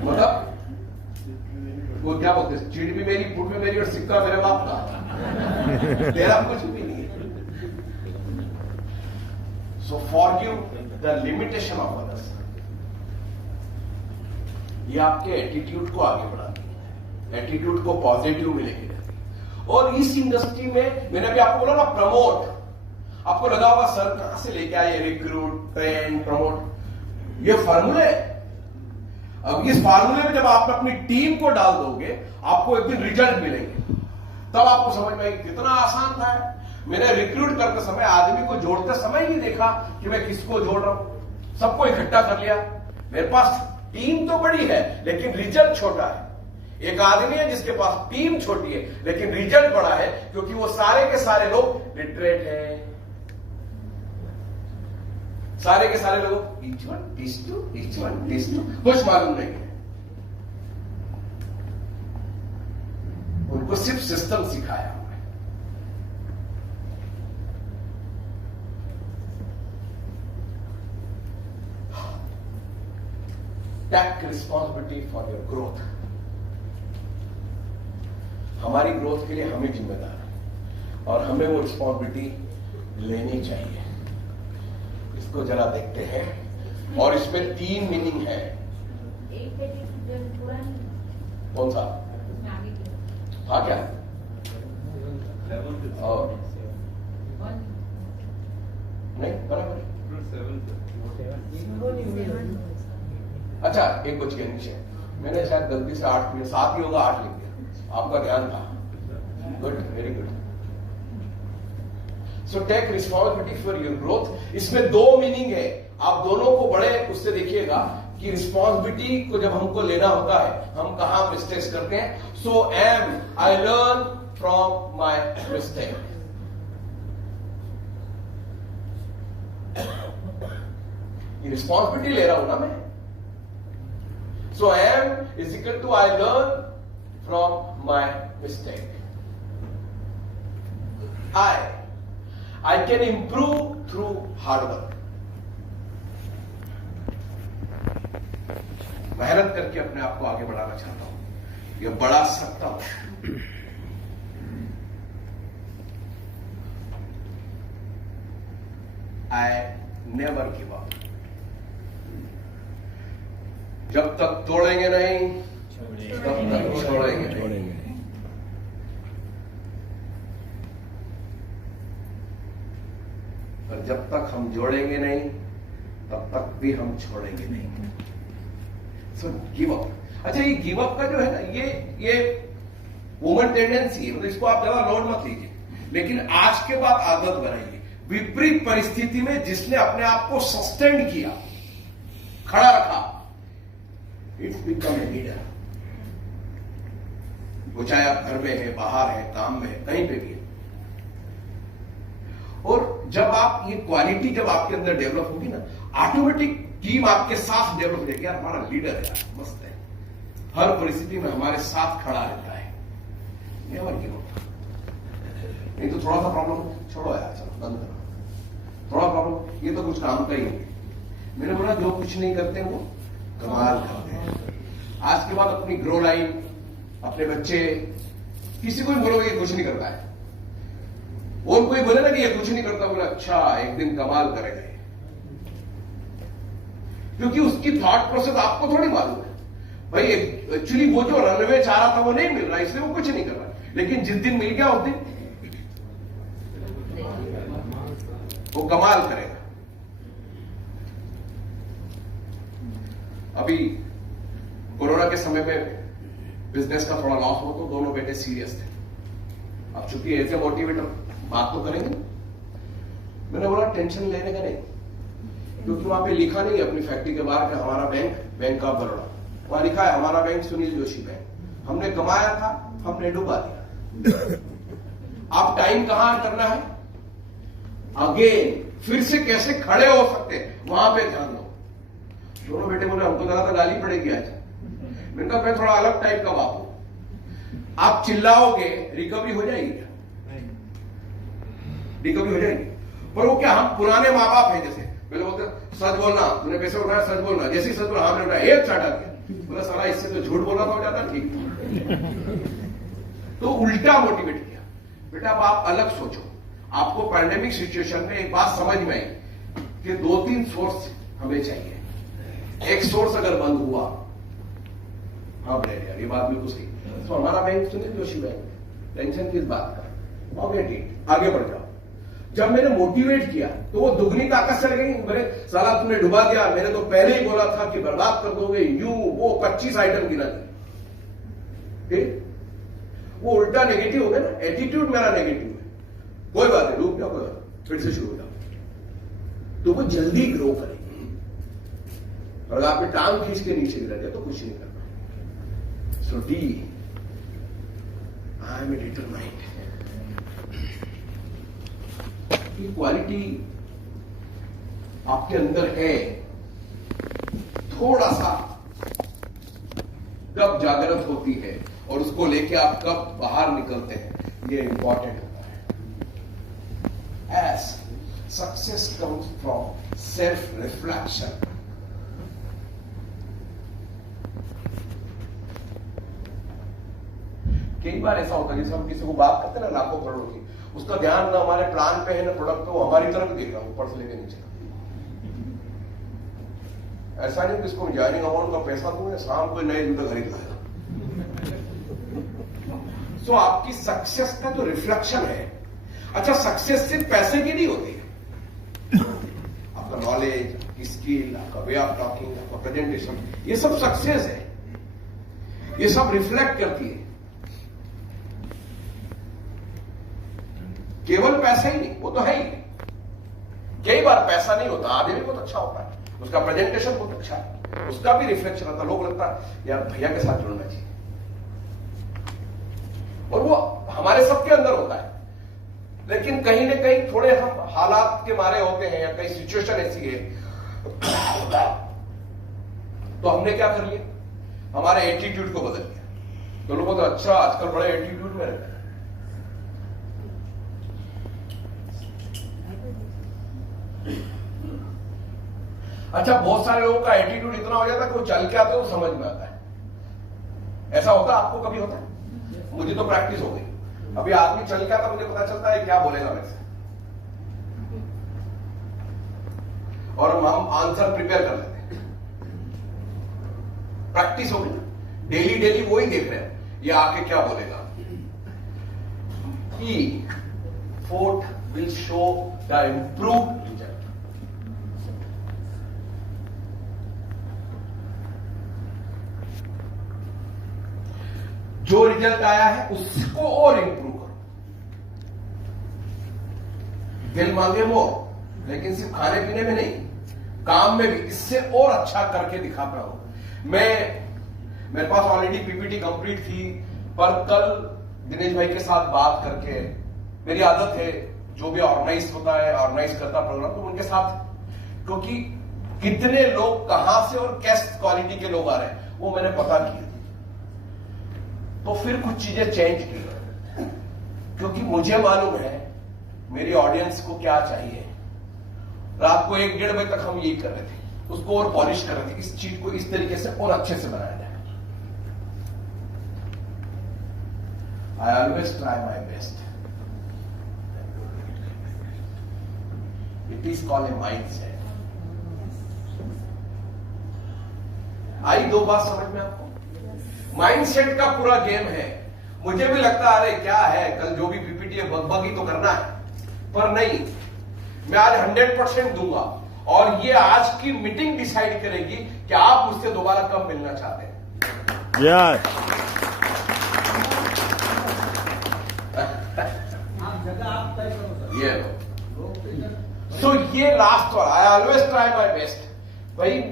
मतलब वो क्या बोलते, चीड़ भी मेरी, फूट भी मेरी और सिक्का मेरे बाप का, तेरा कुछ भी नहीं है। So forgive the limitation of others. ये आपके एटीट्यूड को आगे बढ़ाती है, एटीट्यूड को पॉजिटिव में लेके जाती है। और इस इंडस्ट्री में मैंने अभी आपको बोला ना प्रमोट, आपको लगा होगा सर कहां से लेके आए रिक्रूट, ट्रेन, प्रमोट, ये फार्मूले। अब इस फार्मूले में जब आप अपनी टीम को डाल दोगे आपको एक दिन रिजल्ट मिलेंगे, तब आपको समझ में आएगी कितना आसान था। मैंने रिक्रूट करते समय आदमी को जोड़ते समय ही देखा कि मैं किसको जोड़ रहा हूं, सबको इकट्ठा कर लिया। मेरे पास टीम तो बड़ी है लेकिन रिजल्ट छोटा है। एक आदमी है जिसके पास टीम छोटी है लेकिन रिजल्ट बड़ा है, क्योंकि वो सारे के सारे लोग लिटरेट हैं, सारे के सारे लोग each one these two कुछ मालूम नहीं है। उनको सिर्फ सिस्टम सिखाया हमने। Take responsibility for your growth. हमारी ग्रोथ के लिए हमें जिम्मेदार है और हमें वो रिस्पॉन्सिबिलिटी लेनी चाहिए। इसको जरा देखते हैं और इसमें 3 मीनिंग है। कौन सा था क्या? और नहीं बराबर। अच्छा एक कुछ के नीचे मैंने शायद गलती से 8 में 7 ही होगा, 8 लिख दिया, आपका ध्यान था। Good, very good. So take responsibility for your growth. इसमें 2 मीनिंग है, आप दोनों को बड़े उससे देखिएगा कि रिस्पॉन्सिबिलिटी को जब हमको लेना होता है हम कहां मिस्टेक्स करते हैं। So M I learn from my mistake. ये रिस्पॉन्सिबिलिटी ले रहा हूं ना मैं। So M is equal to I learn from my mistake. I can improve through hard work. मेहनत करके अपने आप को आगे बढ़ाना चाहता हूं, ये बढ़ा सकता हूं। I never give up. जब तक तोड़ेंगे नहीं तब तक छोड़ेंगे नहीं। और जब तक हम जोड़ेंगे नहीं तब तक भी हम छोड़ेंगे नहीं। So give up. अच्छा ये गिव अप का जो है ना ये वुमन टेंडेंसी है, मतलब इसको आप ज्यादा लोड मत लीजिए, लेकिन आज के बाद आदत बनाइए। विपरीत परिस्थिति में जिसने अपने आप को सस्टेन किया, खड़ा रखा, इट्स बिकम ए लीडर। वो चाहे आप घर में है, बाहर है, काम में है, कहीं पे भी है। और जब आप ये क्वालिटी जब आपके अंदर डेवलप होगी ना, ऑटोमेटिक टीम आपके साथ डेवलप हो जाएगी। यार हमारा लीडर है यार, मस्त है, हर परिस्थिति में हमारे साथ खड़ा रहता है। Never give up. नहीं तो थोड़ा सा प्रॉब्लम छोड़ो यार, चलो बंद करो। थोड़ा प्रॉब्लम, ये तो कुछ काम का ही नहीं। मैंने बोला जो कुछ नहीं करते वो कमाल करते हैं। आज के बाद अपनी ग्रो लाइन, अपने बच्चे, किसी को भी बोलोगे ये कुछ नहीं करता है, और कोई बोले ना कि ये कुछ नहीं करता, बोला अच्छा एक दिन कमाल करेगा, क्योंकि उसकी थॉट प्रोसेस आपको थोड़ी मालूम है। भाई एक्चुअली वो जो रनवे चाह रहा था वो नहीं मिल रहा, इसलिए वो कुछ नहीं कर रहा, लेकिन जिस दिन मिल गया उस दिन वो कमाल करेगा। अभी कोरोना के समय में बिजनेस का थोड़ा लॉस हो तो दोनों बेटे सीरियस थे। अब चूंकि एज ए मोटिवेटर बात तो करेंगे, मैंने बोला टेंशन लेने का नहीं, क्योंकि वहां पे लिखा नहीं है अपनी फैक्ट्री के बाहर कि हमारा बैंक ऑफ बड़ौदा, वहां लिखा है हमारा बैंक सुनील जोशी बैंक। हमने कमाया था, हमने डुबा दिया। अब टाइम कहां करना है, अगेन फिर से कैसे खड़े हो सकते हैं वहां पे ध्यान दो। दोनों बेटे बोले हमको लगा था गाली पड़ेगी आज। मैंने कहा मैं थोड़ा अलग टाइप का बाप हूं, आप चिल्लाओगे रिकवरी हो जाएगी क्या? रिकवरी हो जाएगी, पर वो क्या हम पुराने माँ बाप हैं, जैसे पहले बोलते सच बोलना, तूने पैसे उठाया सच बोलना, जैसे ही सच बोला हाँ मैंने उठाया एक चाटा किया, बोला साला इससे तो झूठ बोलना था हो जाता ठीक। तो उल्टा मोटिवेट किया, बेटा अब आप अलग सोचो। आपको पैंडेमिक सिचुएशन में एक बात समझ में आई कि 2-3 सोर्स हमें चाहिए। एक सोर्स अगर बंद हुआ, हाँ ब्रेड यार ये बात बिल्कुल सही, तो हमारा bank Sunil Joshi bank, tension किस बात का, आगे बढ़ जाओ। जब मैंने मोटिवेट किया तो वो दुगनी ताकत चल गई। मेरे साला तुमने डुबा दिया, मैंने तो पहले ही बोला था कि बर्बाद कर दोगे, यूं वो 25 आइटम गिना दी, वो उल्टा नेगेटिव हो गया ना, एटीट्यूड मेरा नेगेटिव है। कोई बात नहीं, रूप क्या होगा, फिर से शुरू हो जाओ, तो वो जल्दी ग्रो करेगी। और आपने टांग खींच के नीचे गिरा दिया तो कुछ नहीं करना। So D I am determined. Quality आपके अंदर है, थोड़ा सा कब जागृत होती है और उसको लेके आप कब बाहर निकलते हैं, ये इंपॉर्टेंट होता है। As success comes from self reflection. कई बार ऐसा होता है जैसे हम किसी को बात करते हैं ना लाखों करोड़ों की, उसका ध्यान ना हमारे प्लान पे है ना प्रोडक्ट पे, वो हमारी तरफ देख रहा है ऊपर से लेके नीचे। ऐसा नहीं कि इसको ज्वाइनिंग अमाउंट का पैसा दूंगा, शाम को नए जूते खरीद लाएगा। सो आपकी सक्सेस का जो रिफ्लेक्शन है, अच्छा सक्सेस सिर्फ पैसे की नहीं होती है, आपका नॉलेज, आपकी स्किल, आपका वे ऑफ टॉकिंग, आपका प्रेजेंटेशन, ये सब सक्सेस है, ये सब रिफ्लेक्ट करती है। केवल पैसा ही नहीं, वो तो है ही। कई बार पैसा नहीं होता, आदमी भी बहुत अच्छा होता है, उसका प्रेजेंटेशन बहुत अच्छा है, उसका भी रिफ्लेक्शन आता है, लोग लगता है यार भैया के साथ जुड़ना चाहिए, और वो हमारे सबके अंदर होता है। लेकिन कहीं ना कहीं थोड़े हम हालात के मारे होते हैं या कहीं सिचुएशन ऐसी है तो हमने क्या कर लिया, हमारे एटीट्यूड को बदल दिया। तो लोगों को तो अच्छा आजकल बड़े एटीट्यूड में रहते हैं। अच्छा बहुत सारे लोगों का एटीट्यूड इतना हो जाता है कि वो चल के आते हैं तो समझ में आता है। ऐसा होता है, आपको कभी होता है? मुझे तो प्रैक्टिस हो गई, अभी आदमी चल के आता मुझे पता चलता है क्या बोलेगा वैसे, और हम आंसर प्रिपेयर कर लेते हैं। प्रैक्टिस हो गई ना, डेली डेली वो ही देख रहे हैं ये आके क्या बोलेगा। Fourth will show the improved result. जो रिजल्ट आया है उसको और इंप्रूव करो। दिल मांगे मोर, लेकिन सिर्फ खाने पीने में नहीं, काम में भी इससे और अच्छा करके दिखाता हूं। मेरे पास ऑलरेडी पीपीटी कंप्लीट थी, पर कल दिनेश भाई के साथ बात करके, मेरी आदत है जो भी ऑर्गेनाइज होता है, ऑर्गेनाइज करता प्रोग्राम, तो उनके साथ, क्योंकि कितने लोग कहां से और किस क्वालिटी के लोग आ रहे हैं वो मैंने पता किया, तो फिर कुछ चीजें चेंज की, क्योंकि मुझे मालूम है मेरी ऑडियंस को क्या चाहिए। रात को 1-1:30 बजे तक हम यही कर रहे थे, उसको और पॉलिश कर रहे थे, इस चीज को इस तरीके से और अच्छे से बनाया जाए। I always try my best. It is called a mindset. आई दो बात समझ में आपको? माइंडसेट का पूरा गेम है। मुझे भी लगता है अरे क्या है, कल जो भी पीपीटी है बग ही तो करना है, पर नहीं, मैं आज 100% दूंगा और ये आज की मीटिंग डिसाइड करेगी कि आप मुझसे दोबारा कब मिलना चाहते हैं। ये तो ये लास्ट वाला, आई ऑलवेज ट्राई माई बेस्ट। भाई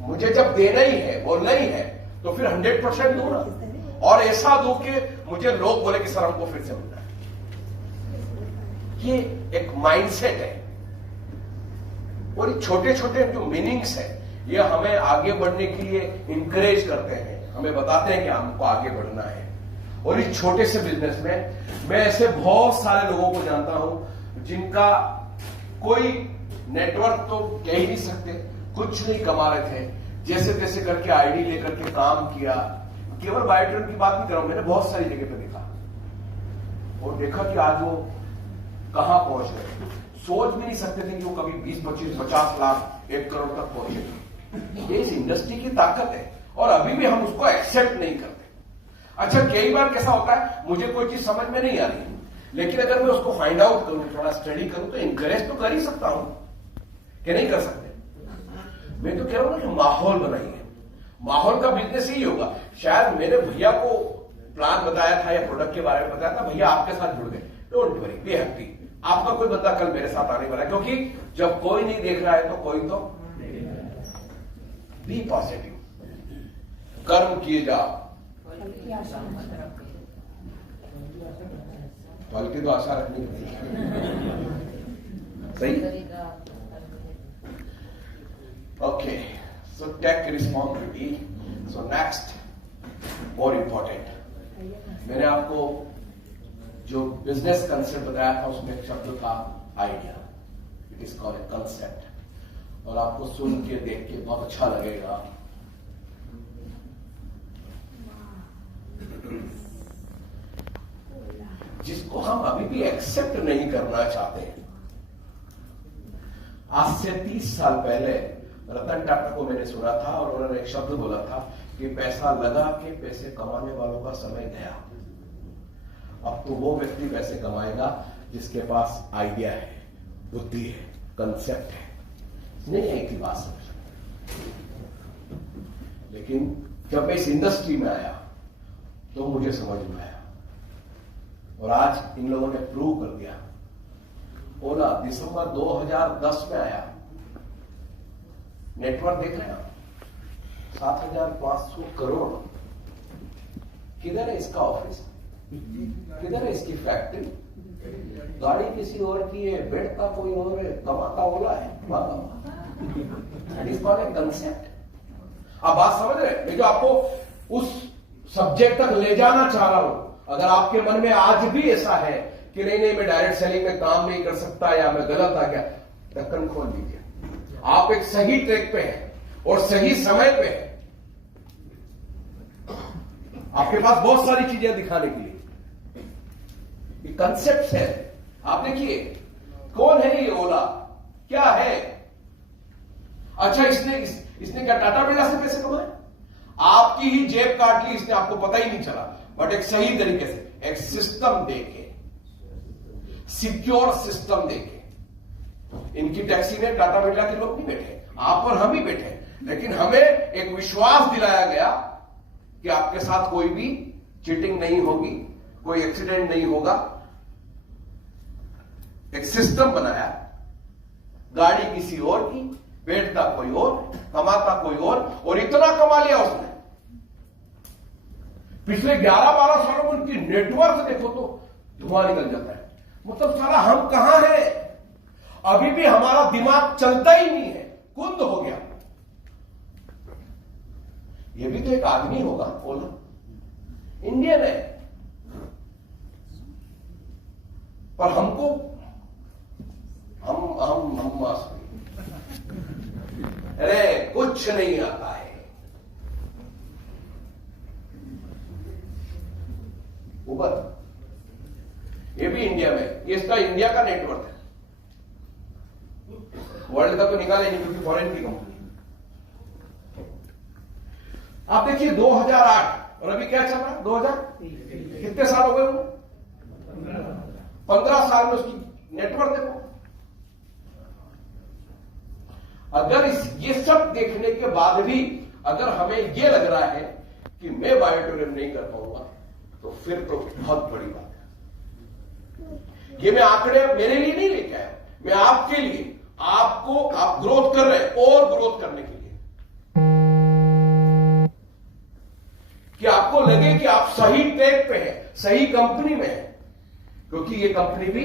मुझे जब देना ही है, बोलना ही है, तो फिर 100% दूंगा और ऐसा दो कि मुझे लोग बोले कि सर हमको फिर से मिलना है। ये एक माइंडसेट है और ये छोटे छोटे जो मीनिंग्स है ये हमें आगे बढ़ने के लिए इंकरेज करते हैं, हमें बताते हैं कि हमको आगे बढ़ना है। और इस छोटे से बिजनेस में मैं ऐसे बहुत सारे लोगों को जानता हूं जिनका कोई नेटवर्क तो कह ही नहीं सकते, कुछ नहीं कमा रहे थे, जैसे तैसे करके आईडी लेकर के काम किया। केवल बायोट्रेन की बात नहीं कर रहा हूं, मैंने बहुत सारी जगह पे देखा और देखा कि आज वो कहां पहुंच गए। सोच भी नहीं सकते थे कि वो कभी 20, 25, 50 लाख 1 करोड़ तक पहुंचे। ये इस इंडस्ट्री की ताकत है और अभी भी हम उसको एक्सेप्ट नहीं करते। अच्छा, कई बार कैसा होता है, मुझे कोई चीज समझ में नहीं आ रही, लेकिन अगर मैं उसको फाइंड आउट करूं, थोड़ा स्टडी करूं, तो इंकरेज तो कर ही सकता हूं कि नहीं कर सकते। मैं तो कह रहा हूं ना कि माहौल बनाइए। माहौल का बिजनेस ही होगा। शायद मेरे भैया को प्लान बताया था या प्रोडक्ट के बारे में बताया था, भैया आपके साथ जुड़ गए, डोंट वरी, बी हैप्पी। आपका कोई बंदा कल मेरे साथ आने वाला है, क्योंकि जब कोई नहीं देख रहा है तो कोई तो बी पॉजिटिव, कर्म किए जा, फल की तो आशा रखनी पड़ेगी। सही? Okay, so take responsibility. So next, more important, मैंने आपको जो बिजनेस कंसेप्ट बताया था उसमें एक शब्द था idea. It is called A concept. और आपको सुन के देख के बहुत अच्छा लगेगा। जिसको हम अभी भी एक्सेप्ट नहीं करना चाहते। आज से 30 साल पहले रतन टाटा को मैंने सुना था और उन्होंने एक शब्द बोला था कि पैसा लगा के पैसे कमाने वालों का समय गया। अब तो वो व्यक्ति पैसे कमाएगा जिसके पास आइडिया है, बुद्धि है, कंसेप्ट है। नहीं है कि बात समझ। लेकिन जब मैं इस इंडस्ट्री में आया तो मुझे समझ में आया और आज इन लोगों ने प्रूव कर दिया। ओला दिसंबर 2010 में आया, नेटवर्क देख रहे हैं आप, 7,500 करोड़। किधर है इसका ऑफिस, किधर है इसकी फैक्ट्री? गाड़ी किसी और की है, बैठता कोई और है, कमाता ओला है। That is called A concept. आप बात समझ रहे हैं? मैं जो आपको उस सब्जेक्ट तक ले जाना चाह रहा हूं, अगर आपके मन में आज भी ऐसा है कि नहीं मैं डायरेक्ट सेलिंग में काम नहीं कर सकता या मैं गलत आ गया, ढक्कन खोल दीजिए। आप एक सही ट्रैक पे हैं और सही समय पे हैं। आपके पास बहुत सारी चीजें दिखाने के लिए। ये कंसेप्ट है। आप देखिए कौन है ये ओला, क्या है? अच्छा, इसने क्या टाटा बिरला से पैसे कमाए? आपकी ही जेब काट ली इसने, आपको पता ही नहीं चला। बट एक सही तरीके से एक सिस्टम देके, सिक्योर सिस्टम देके। इनकी टैक्सी में टाटा बिरला के लोग नहीं बैठे, आप और हम ही बैठे, लेकिन हमें एक विश्वास दिलाया गया कि आपके साथ कोई भी चीटिंग नहीं होगी, कोई एक्सीडेंट नहीं होगा। एक सिस्टम बनाया, गाड़ी किसी और की, बैठता कोई और, कमाता कोई और इतना कमा लिया उसने। पिछले 11-12 सालों में उनकी नेटवर्क देखो तो धुआं निकल जाता है। मतलब सारा हम कहां हैं? अभी भी हमारा दिमाग चलता ही नहीं है, कुंद हो गया। ये भी तो एक आदमी होगा ओला, इंडियन है, पर हमको हम अरे कुछ नहीं आता है। उबर, ये भी इंडिया में, ये इसका इंडिया का नेटवर्क है। वर्ल्ड कप तो निकाले नहीं क्योंकि फॉरेन की कंपनी। आप देखिए 2008 और अभी क्या चल रहा है 2000, कितने साल हो गए वो? 15 साल में उसकी नेटवर्क देखो। अगर ये सब देखने के बाद भी अगर हमें ये लग रहा है कि मैं बायोटूरिज्म नहीं कर पाऊंगा, तो फिर तो बहुत बड़ी बात है। ये मैं आंकड़े मेरे लिए नहीं लेके आया, मैं आपके लिए, आपको, आप ग्रोथ कर रहे हैं और ग्रोथ करने के लिए, कि आपको लगे कि आप सही ट्रैक पे हैं, सही कंपनी में हैं, क्योंकि ये कंपनी भी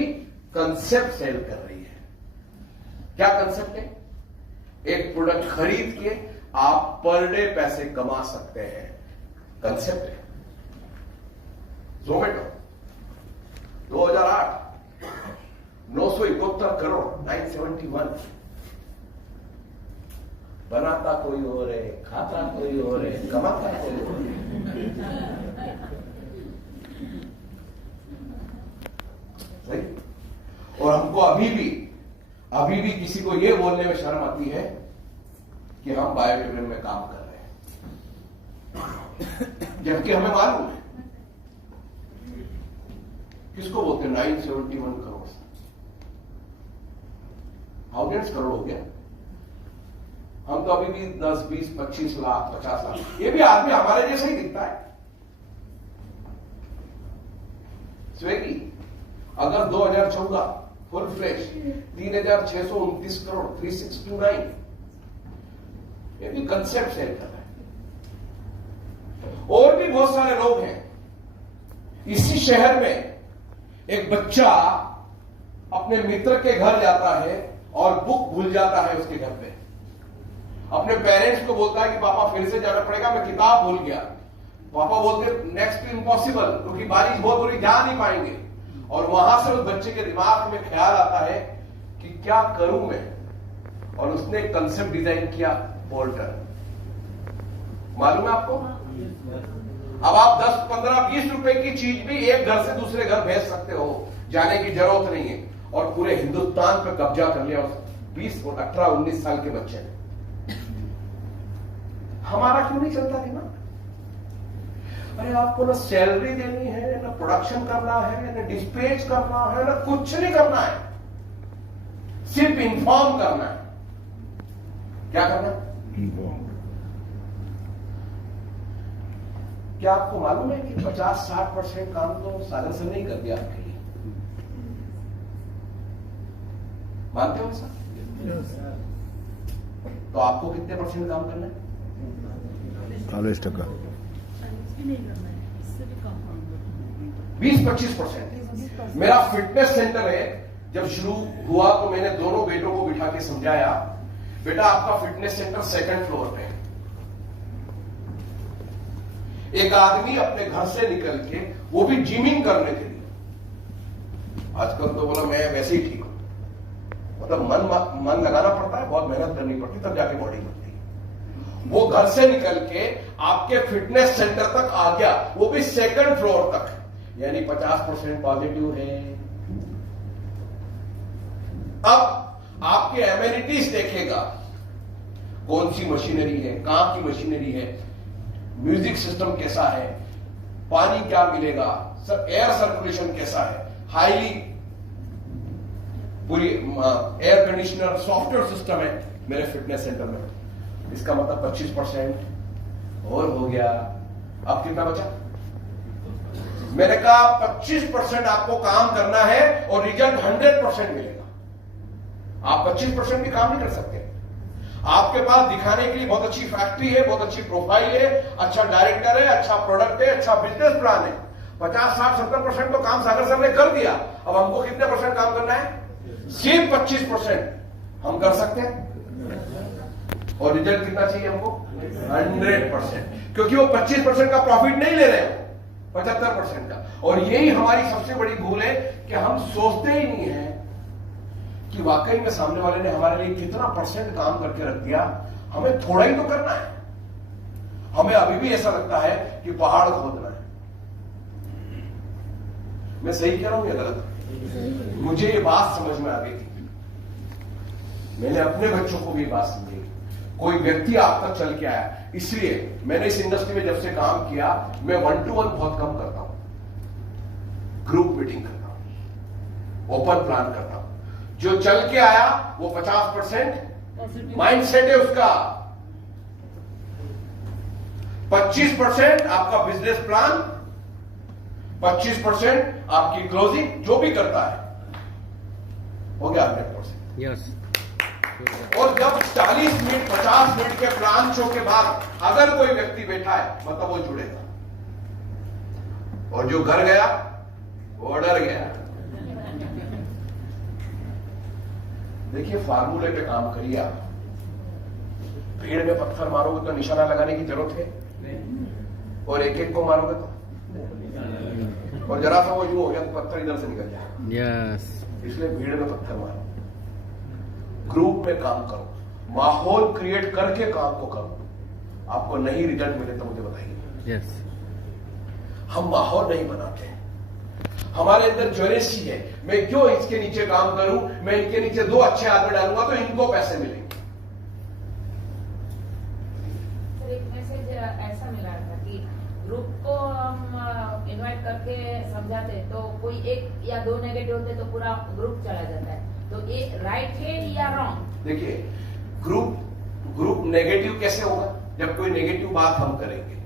कंसेप्ट सेल कर रही है। क्या कंसेप्ट है? एक प्रोडक्ट खरीद के आप पर डे पैसे कमा सकते हैं, कंसेप्ट है। जोमेटो 2008 971 करोड़ 971, बनाता कोई और है, खाता कोई और है, कमाता कोई और है। और हमको अभी भी किसी को यह बोलने में शर्म आती है कि हम बायोटूरिज्म में काम कर रहे हैं, जबकि हमें मालूम है। किसको बोलते हैं 971 करोड़? थाउजेंड्स करोड़ हो गया। हम तो अभी भी 10, 20, 25 लाख, 50 लाख, ये भी आदमी हमारे जैसे ही दिखता है। स्विगी अगर 2014 फुल फ्लैश 3629 करोड़ 3629, ये भी कंसेप्ट सेल कर रहा है। और भी बहुत सारे लोग हैं। इसी शहर में एक बच्चा अपने मित्र के घर जाता है और बुक भूल जाता है उसके घर पे, अपने पेरेंट्स को बोलता है कि पापा फिर से जाना पड़ेगा, मैं किताब भूल गया। पापा बोलते नेक्स्ट इम्पॉसिबल, क्योंकि बारिश बहुत हो रही, जा नहीं पाएंगे। और वहां से उस बच्चे के दिमाग में ख्याल आता है कि क्या करूं मैं, और उसने एक कंसेप्ट डिजाइन किया, पोर्टर। मालूम है आपको? अब आप 10, 15, 20 रुपए की चीज भी एक घर से दूसरे घर भेज सकते हो, जाने की जरूरत नहीं है। और पूरे हिंदुस्तान पे कब्जा कर लिया उस 20, 18, 19 साल के बच्चे ने। हमारा क्यों नहीं चलता दिमाग? अरे आपको ना सैलरी देनी है, ना प्रोडक्शन करना है, ना डिस्पैच करना है, ना कुछ नहीं करना है, सिर्फ इन्फॉर्म करना है। क्या करना है? क्या आपको मालूम है कि 50-60% काम तो सागर सर ने ही कर दिया आपके लिए? मानते हो सर? तो आपको कितने % काम करना है? 40%। 20-25%। मेरा फिटनेस सेंटर है, जब शुरू हुआ तो मैंने दोनों बेटों को बिठा के समझाया, बेटा आपका फिटनेस सेंटर 2nd फ्लोर पे है। एक आदमी अपने घर से निकल के, वो भी जिमिंग करने के लिए, आजकल तो बोला मैं वैसे ही ठीक हूं, मतलब मन लगाना पड़ता है, बहुत मेहनत करनी पड़ती, तब जाके बॉडी बनती है। वो घर से निकल के आपके फिटनेस सेंटर तक आ गया, वो भी 2nd फ्लोर तक, यानी 50% पॉजिटिव है। अब आपके एमेनिटीज देखेगा, कौन सी मशीनरी है, कहां की मशीनरी है, म्यूजिक सिस्टम कैसा है, पानी क्या मिलेगा, सब एयर सर्कुलेशन कैसा है, हाईली पूरी एयर कंडीशनर सॉफ्टवेयर सिस्टम है मेरे फिटनेस सेंटर में। इसका मतलब 25% और हो गया। अब कितना बचा? मैंने कहा 25% आपको काम करना है और रिजल्ट 100% मिलेगा। आप 25% भी काम नहीं कर सकते। आपके पास दिखाने के लिए बहुत अच्छी फैक्ट्री है, बहुत अच्छी प्रोफाइल है, अच्छा डायरेक्टर है, अच्छा प्रोडक्ट है, अच्छा बिजनेस प्लान है। 50, 60, 70% तो काम सागर सर ने कर दिया। अब हमको कितने % काम करना है? सिर्फ 25% हम कर सकते हैं। और रिजल्ट कितना चाहिए हमको? 100%, क्योंकि वो 25% का प्रॉफिट नहीं ले रहे हो, 75% का। और यही हमारी सबसे बड़ी भूल है कि हम सोचते ही नहीं है कि वाकई में सामने वाले ने हमारे लिए कितना % काम करके रख दिया, हमें थोड़ा ही तो करना है। हमें अभी भी ऐसा लगता है कि पहाड़ खोदना है। मैं सही कह रहा हूं या गलत? मुझे ये बात समझ में आ गई थी। मैंने अपने बच्चों को भी बात समझाई, कोई व्यक्ति आप तक चल के आया। इसलिए मैंने इस इंडस्ट्री में जब से काम किया, मैं 1-to-1 बहुत कम करता हूं, ग्रुप मीटिंग करता हूं, ओपन प्लान करता हूं। जो चल के आया वो 50% माइंडसेट है उसका, 25% आपका बिजनेस प्लान, 25% आपकी क्लोजिंग, जो भी करता है हो गया 100%। यस। और जब 40 मिनट 50 मिनट के प्लान शो के बाद अगर कोई व्यक्ति बैठा है, मतलब वो जुड़ेगा, और जो घर गया वो डर गया। देखिए, फार्मूले पे काम करिए आप। भीड़ में पत्थर मारोगे तो निशाना लगाने की जरूरत है, और एक एक को मारोगे तो, और जरा सा वो यूं हो गया तो पत्थर इधर से निकल जाए। यस। इसलिए भीड़ में पत्थर मारो, ग्रुप में काम करो, माहौल क्रिएट करके काम को करो। आपको नहीं रिजल्ट मिले तो मुझे बताइए। यस। हम माहौल नहीं बनाते हैं, हमारे अंदर ज्वेलसी है। मैं क्यों इसके नीचे काम करूं, मैं इनके नीचे 2 अच्छे आदमी डालूंगा तो इनको पैसे मिलेंगे। सर, एक मैसेज ऐसा मिला था कि ग्रुप को हम इनवाइट करके समझाते तो कोई 1 या 2 नेगेटिव होते तो पूरा ग्रुप चला जाता है, तो ये राइट है या रॉन्ग? देखिए, ग्रुप नेगेटिव कैसे होगा जब कोई नेगेटिव बात हम करेंगे?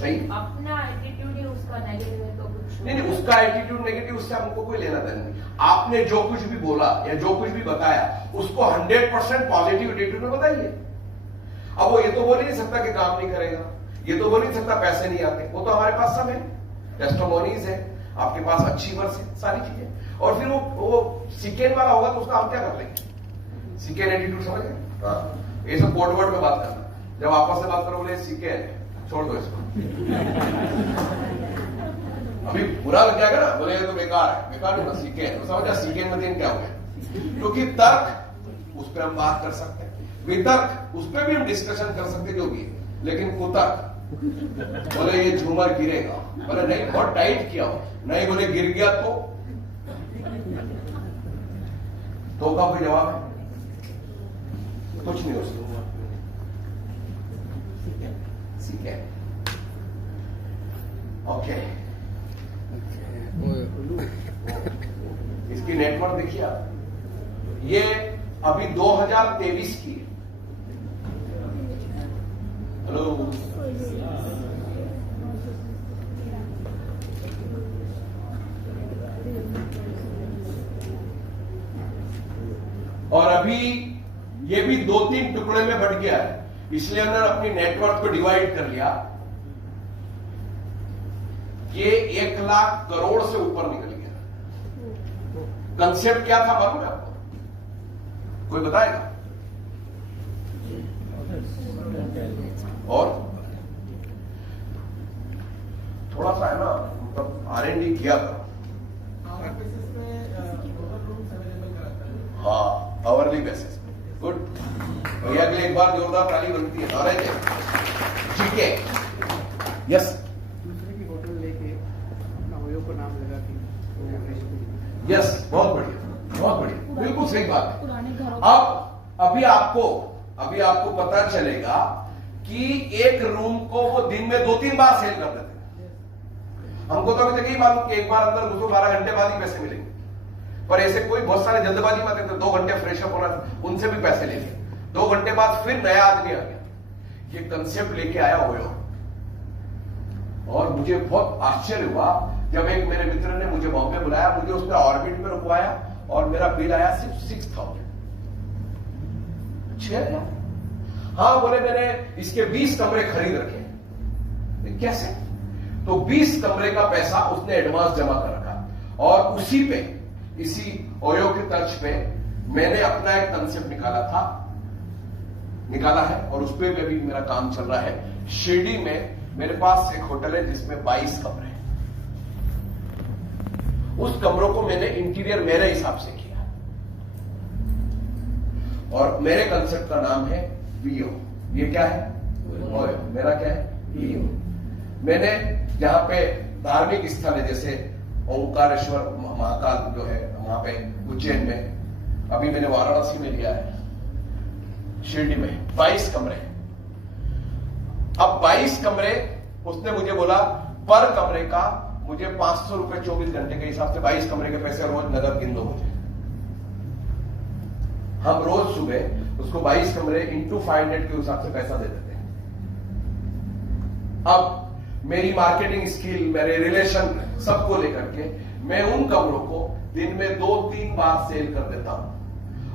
सही, अपना एटीट्यूड ही उसका नेगेटिव है तो कुछ नहीं, उसका एटीट्यूड नेगेटिव, उससे हमको कोई लेना देना नहीं। आपने जो कुछ भी बोला या जो कुछ भी बताया उसको 100% पॉजिटिव एटीट्यूड में बताइए। अब वो ये तो बोल ही नहीं सकता कि काम नहीं करेगा, ये तो बोल नहीं सकता पैसे नहीं आते, वो तो हमारे पास सब है, टेस्टिमोनीज है, आपके पास अचीवर्स है, सारी चीजें। और फिर वो सिकेन वाला होगा तो उसका हम क्या कर लेंगे? सिकेन एटीट्यूड समझ गए? हाँ, ये सब कोड वर्ड में बात करना। जब आपस में बात करो बोले सिकेन, छोड़ दो इसको। अभी बुरा लग जाएगा ना, बोले ये तो बेकार है, बेकार नहीं, बस सिकेन, तो समझा सिकेन में क्या हो गया? क्योंकि तर्क उस पर हम बात कर सकते हैं, वितर्क उस पर भी हम डिस्कशन कर सकते जो भी, लेकिन कुतर्क बोले ये झूमर गिरेगा, बोले नहीं बहुत टाइट किया हो, नहीं बोले गिर गया तो का कोई जवाब है? कुछ नहीं हो सकता। ठीक है, ओके। इसकी नेटवर्क देखिए आप, ये अभी 2023 की है। हेलो, और अभी ये भी 2-3 टुकड़े में बढ़ गया है, इसलिए उन्होंने अपनी नेटवर्क को डिवाइड कर लिया। ये 1 लाख करोड़ से ऊपर निकल गया। कंसेप्ट क्या था मालूम है आपको? कोई बताएगा? और थोड़ा सा है ना, मतलब R&D किया था। हाँ, आवरली बेसिस। गुड, भैया के लिए एक बार जोरदार ताली बनती है। नॉलेज है, ठीक है। यस, दूसरे की होटल लेके अपना ओयो को नाम लगा के, यस, बहुत बढ़िया, बहुत बढ़िया, बिल्कुल सही बात है। अब अभी आपको पता चलेगा कि एक रूम को वो दिन में 2-3 बार सेल कर देते हैं। हमको तो अभी तक ही मालूम कि एक बार अंदर घुसो 12 घंटे बाद ही पैसे मिलेंगे, पर ऐसे कोई बहुत सारे जल्दबाजी में आते थे, 2 घंटे फ्रेश अप होना, उनसे भी पैसे ले लिए। 2 घंटे बाद फिर नया आदमी आ गया, ये कंसेप्ट लेके आया ओयो। और मुझे बहुत आश्चर्य हुआ जब एक मेरे मित्र ने मुझे बॉम्बे बुलाया, मुझे उसने ऑर्बिट में रुकवाया और मेरा बिल आया सिर्फ 6,000। 6,000? हाँ, बोले मैंने इसके 20 कमरे खरीद रखे। कैसे? तो 20 कमरे का पैसा उसने एडवांस जमा कर रखा, और उसी पे, इसी ओयो के तर्ज पे मैंने अपना एक कंसेप्ट निकाला है, और उस पर भी अभी मेरा काम चल रहा है। शिरडी में मेरे पास एक होटल है जिसमें 22 कमरे हैं। उस कमरों को मैंने इंटीरियर मेरे हिसाब से किया, और मेरे कंसेप्ट का नाम है वीओ। ये क्या है? ओयो। मेरा क्या है? वीओ। मैंने जहां पे धार्मिक स्थल है, जैसे ओंकारेश्वर महाकाल जो है वहां पे उज्जैन में, अभी मैंने वाराणसी में लिया है, शिरडी में 22 कमरे। अब 22 कमरे उसने मुझे बोला पर कमरे का मुझे 500 रुपए 24 घंटे के हिसाब से 22 कमरे के पैसे रोज नगद गिन दो मुझे। हम रोज सुबह उसको 22 कमरे इंटू 500 के हिसाब से पैसा दे देते हैं। अब मेरी मार्केटिंग स्किल, मेरे रिलेशन सबको लेकर के मैं उन कमरों को दिन में 2-3 बार सेल कर देता हूं।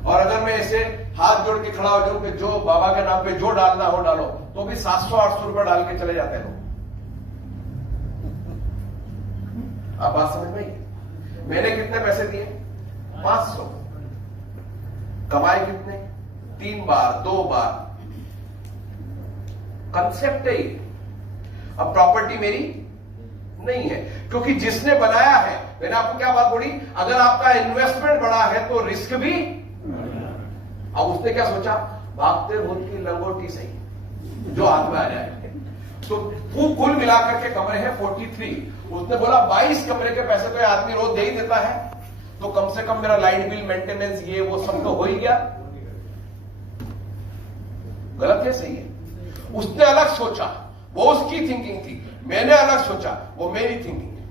और अगर मैं ऐसे हाथ जोड़ के खड़ा हो जाऊं कि जो बाबा के नाम पे जो डालना हो डालो, तो भी 700-800 रुपए डाल के चले जाते हैं लोग। आप बात समझ में आई? मैंने कितने पैसे दिए? 500। कमाए कितने? 3 बार, 2 बार। कंसेप्ट है ये। अब प्रॉपर्टी मेरी नहीं है, क्योंकि जिसने बनाया है, मैंने आपको क्या बात बोली, अगर आपका इन्वेस्टमेंट बड़ा है तो रिस्क भी। अब उसने क्या सोचा, भागते भूत की लंगोटी सही जो हाथ में आ जाए। तो कुल मिलाकर के कमरे हैं 43। उसने बोला 22 कमरे के पैसे तो ये आदमी रोज दे ही देता है, तो कम से कम मेरा लाइट बिल, मेंटेनेंस, ये वो सब तो हो ही गया। गलत है सही है? उसने अलग सोचा, वो उसकी थिंकिंग थी, मैंने अलग सोचा, वो मेरी थिंकिंग है।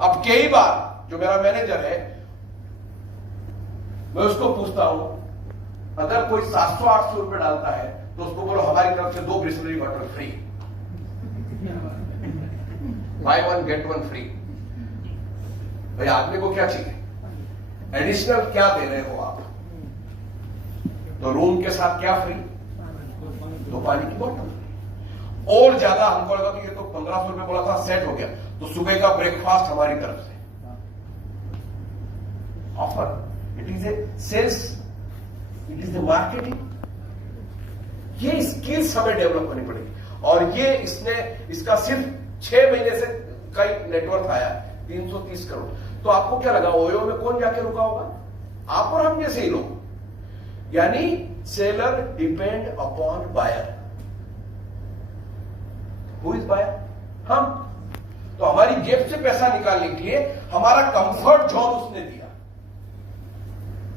अब कई बार जो मेरा मैनेजर है, मैं उसको पूछता हूं, अगर कोई 700-800 रुपए डालता है तो उसको बोलो हमारी तरफ से 2 Bisleri water free, buy 1 get 1 free. भाई आदमी को क्या चाहिए? एडिशनल क्या दे रहे हो आप? तो रूम के साथ क्या फ्री? तो पानी की बोतल। और ज्यादा हमको लगा कि ये तो 1500 रुपए बोला था, सेट हो गया, तो सुबह का ब्रेकफास्ट हमारी तरफ से offer. It is a sales, it is a marketing. ये स्किल्स हमें डेवलप करनी पड़ेगी। और ये इसका सिर्फ 6 महीने से कई नेटवर्क आया 330 करोड़। तो आपको क्या लगा, ओयो में कौन जाके रुका होगा? आप और हम जैसे ही लोग। यानी seller depend upon buyer. Who is buyer? हम। तो हमारी जेब से पैसा निकालने के लिए हमारा कंफर्ट जोन उसने दिया।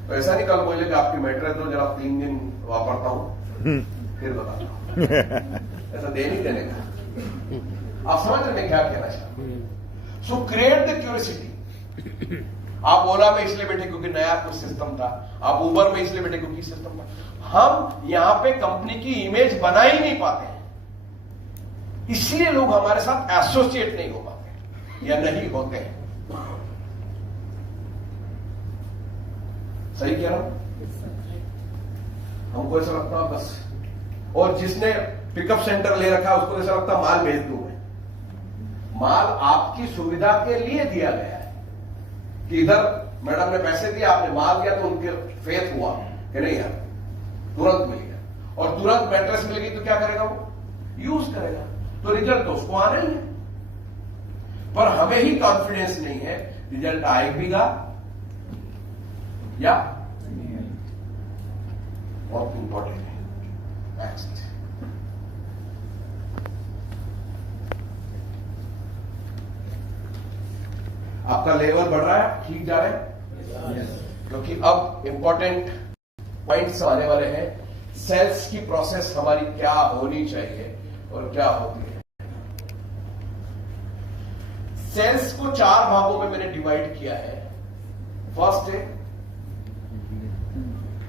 तो ऐसा नहीं कल बोले कि आपकी मैट्रेस तो जरा 3 दिन वापरता हूं फिर बताता हूं। ऐसा दे नहीं देने का। आप समझ रहे हैं क्या कहना चाहते हैं? सो क्रिएट द क्यूरियोसिटी। आप ओला में इसलिए बैठे क्योंकि नया कुछ सिस्टम था, आप उबर में इसलिए बैठे क्योंकि सिस्टम था। हम यहां पे कंपनी की इमेज बना ही नहीं पाते हैं, इसलिए लोग हमारे साथ एसोसिएट नहीं हो पाते या नहीं होते हैं। सही कह रहा हूं? हमको ऐसा लगता है बस, और जिसने पिकअप सेंटर ले रखा है उसको ऐसा लगता है माल भेज दूं मैं। माल आपकी सुविधा के लिए दिया गया है कि इधर मैडम ने पैसे दिए, आपने माल दिया, तो उनके फेथ हुआ कि नहीं यार तुरंत मिल गया, और तुरंत मैट्रेस मिल गई तो क्या करेगा वो? यूज करेगा। तो रिजल्ट तो उसको आना ही है, पर हमें ही कॉन्फिडेंस नहीं है रिजल्ट आएगा या बहुत इंपॉर्टेंट है। नेक्स्ट, आपका लेवल बढ़ रहा है, ठीक जा रहा है? क्योंकि अब इंपॉर्टेंट पॉइंट्स आने वाले हैं। सेल्स की प्रोसेस हमारी क्या होनी चाहिए और क्या होती है। सेल्स को 4 भागों में मैंने डिवाइड किया है। फर्स्ट है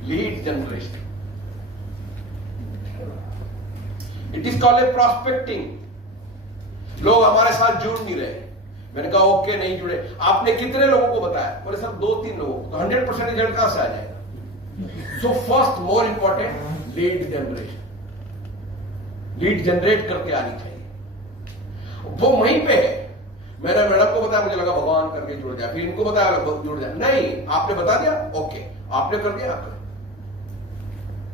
lead generation. It is called A prospecting. लोग हमारे साथ जुड़ नहीं रहे। मैंने कहा ओके, नहीं जुड़े। आपने कितने लोगों को बताया? बोले सर 2-3 लोगों को। तो 100% रिजल्ट कहां से आ जाएगा? So first more important lead generation. Lead generate करके आनी चाहिए, वो वहीं पे है। मैंने मैडम को बताया, मुझे लगा भगवान करके जुड़ जाए, फिर इनको बताया जुड़ जाए। नहीं, आपने बता दिया, ओके, आपने कर दिया, आप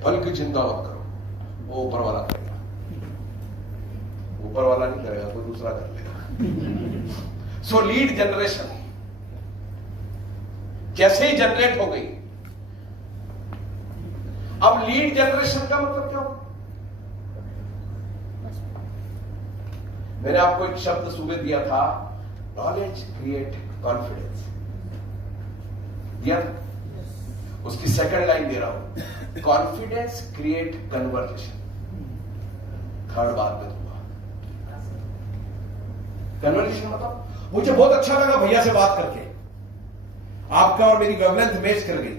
फल की चिंता मत करो, वो ऊपर वाला करेगा। ऊपर वाला नहीं करेगा, कोई दूसरा कर लेगा। सो लीड जनरेशन जैसे ही जनरेट हो गई, अब लीड जनरेशन का मतलब क्या होगा? मैंने आपको एक शब्द सुबह दिया था, नॉलेज क्रिएट कॉन्फिडेंस। दिया, उसकी सेकंड लाइन दे रहा हूं, कॉन्फिडेंस क्रिएट कन्वर्सेशन। थर्ड बात पे दूंगा कन्वर्सेशन मतलब मुझे बहुत अच्छा लगा भैया से बात करके, आपका और मेरी वेवलेंथ मैच कर गई,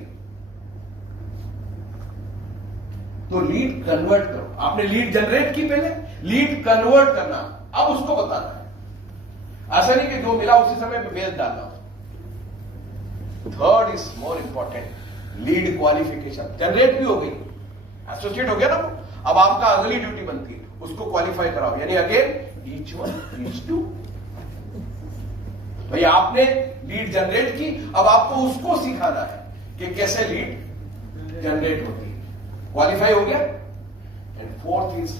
तो लीड कन्वर्ट करो। आपने लीड जनरेट की, पहले लीड कन्वर्ट करना, अब उसको बताना है। ऐसा नहीं कि जो मिला उसी समय पे बेच डालना। Third is more important, lead qualification. Generate भी हो गई, एसोसिएट हो गया ना, अब आपका अगली ड्यूटी बनती है उसको क्वालिफाई कराओ, यानी again each one each two. भाई आपने लीड जनरेट की, अब आपको उसको सिखाना है कि कैसे लीड जनरेट होती है। क्वालिफाई हो गया। एंड फोर्थ इज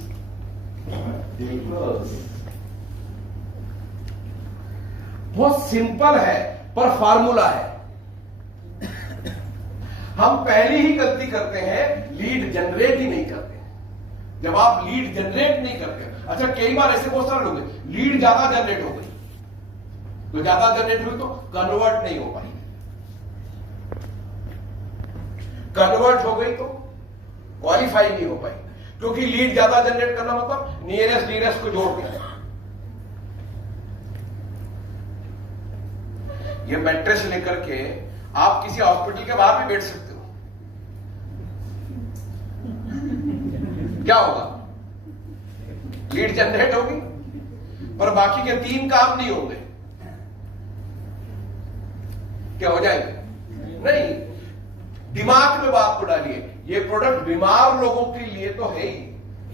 बहुत सिंपल है पर फार्मूला है। हम पहली ही गलती करते हैं, लीड जनरेट ही नहीं करते। जब आप लीड जनरेट नहीं करते, अच्छा कई बार ऐसे बहुत सारे लोग हैं, लीड ज्यादा जनरेट हो गई, तो ज्यादा जनरेट हुई तो कन्वर्ट नहीं हो पाई, कन्वर्ट हो गई तो क्वालिफाई नहीं हो पाई, क्योंकि लीड ज्यादा जनरेट करना मतलब नियरेस्ट डियरेस्ट को जोड़ दिया। ये मैट्रेस लेकर के आप किसी हॉस्पिटल के बाहर भी बैठ सकते हो, क्या होगा? लीड जनरेट होगी, पर बाकी के 3 काम नहीं होंगे। क्या हो जाएगा? नहीं। दिमाग में बात को डालिए, ये प्रोडक्ट बीमार लोगों के लिए तो है ही,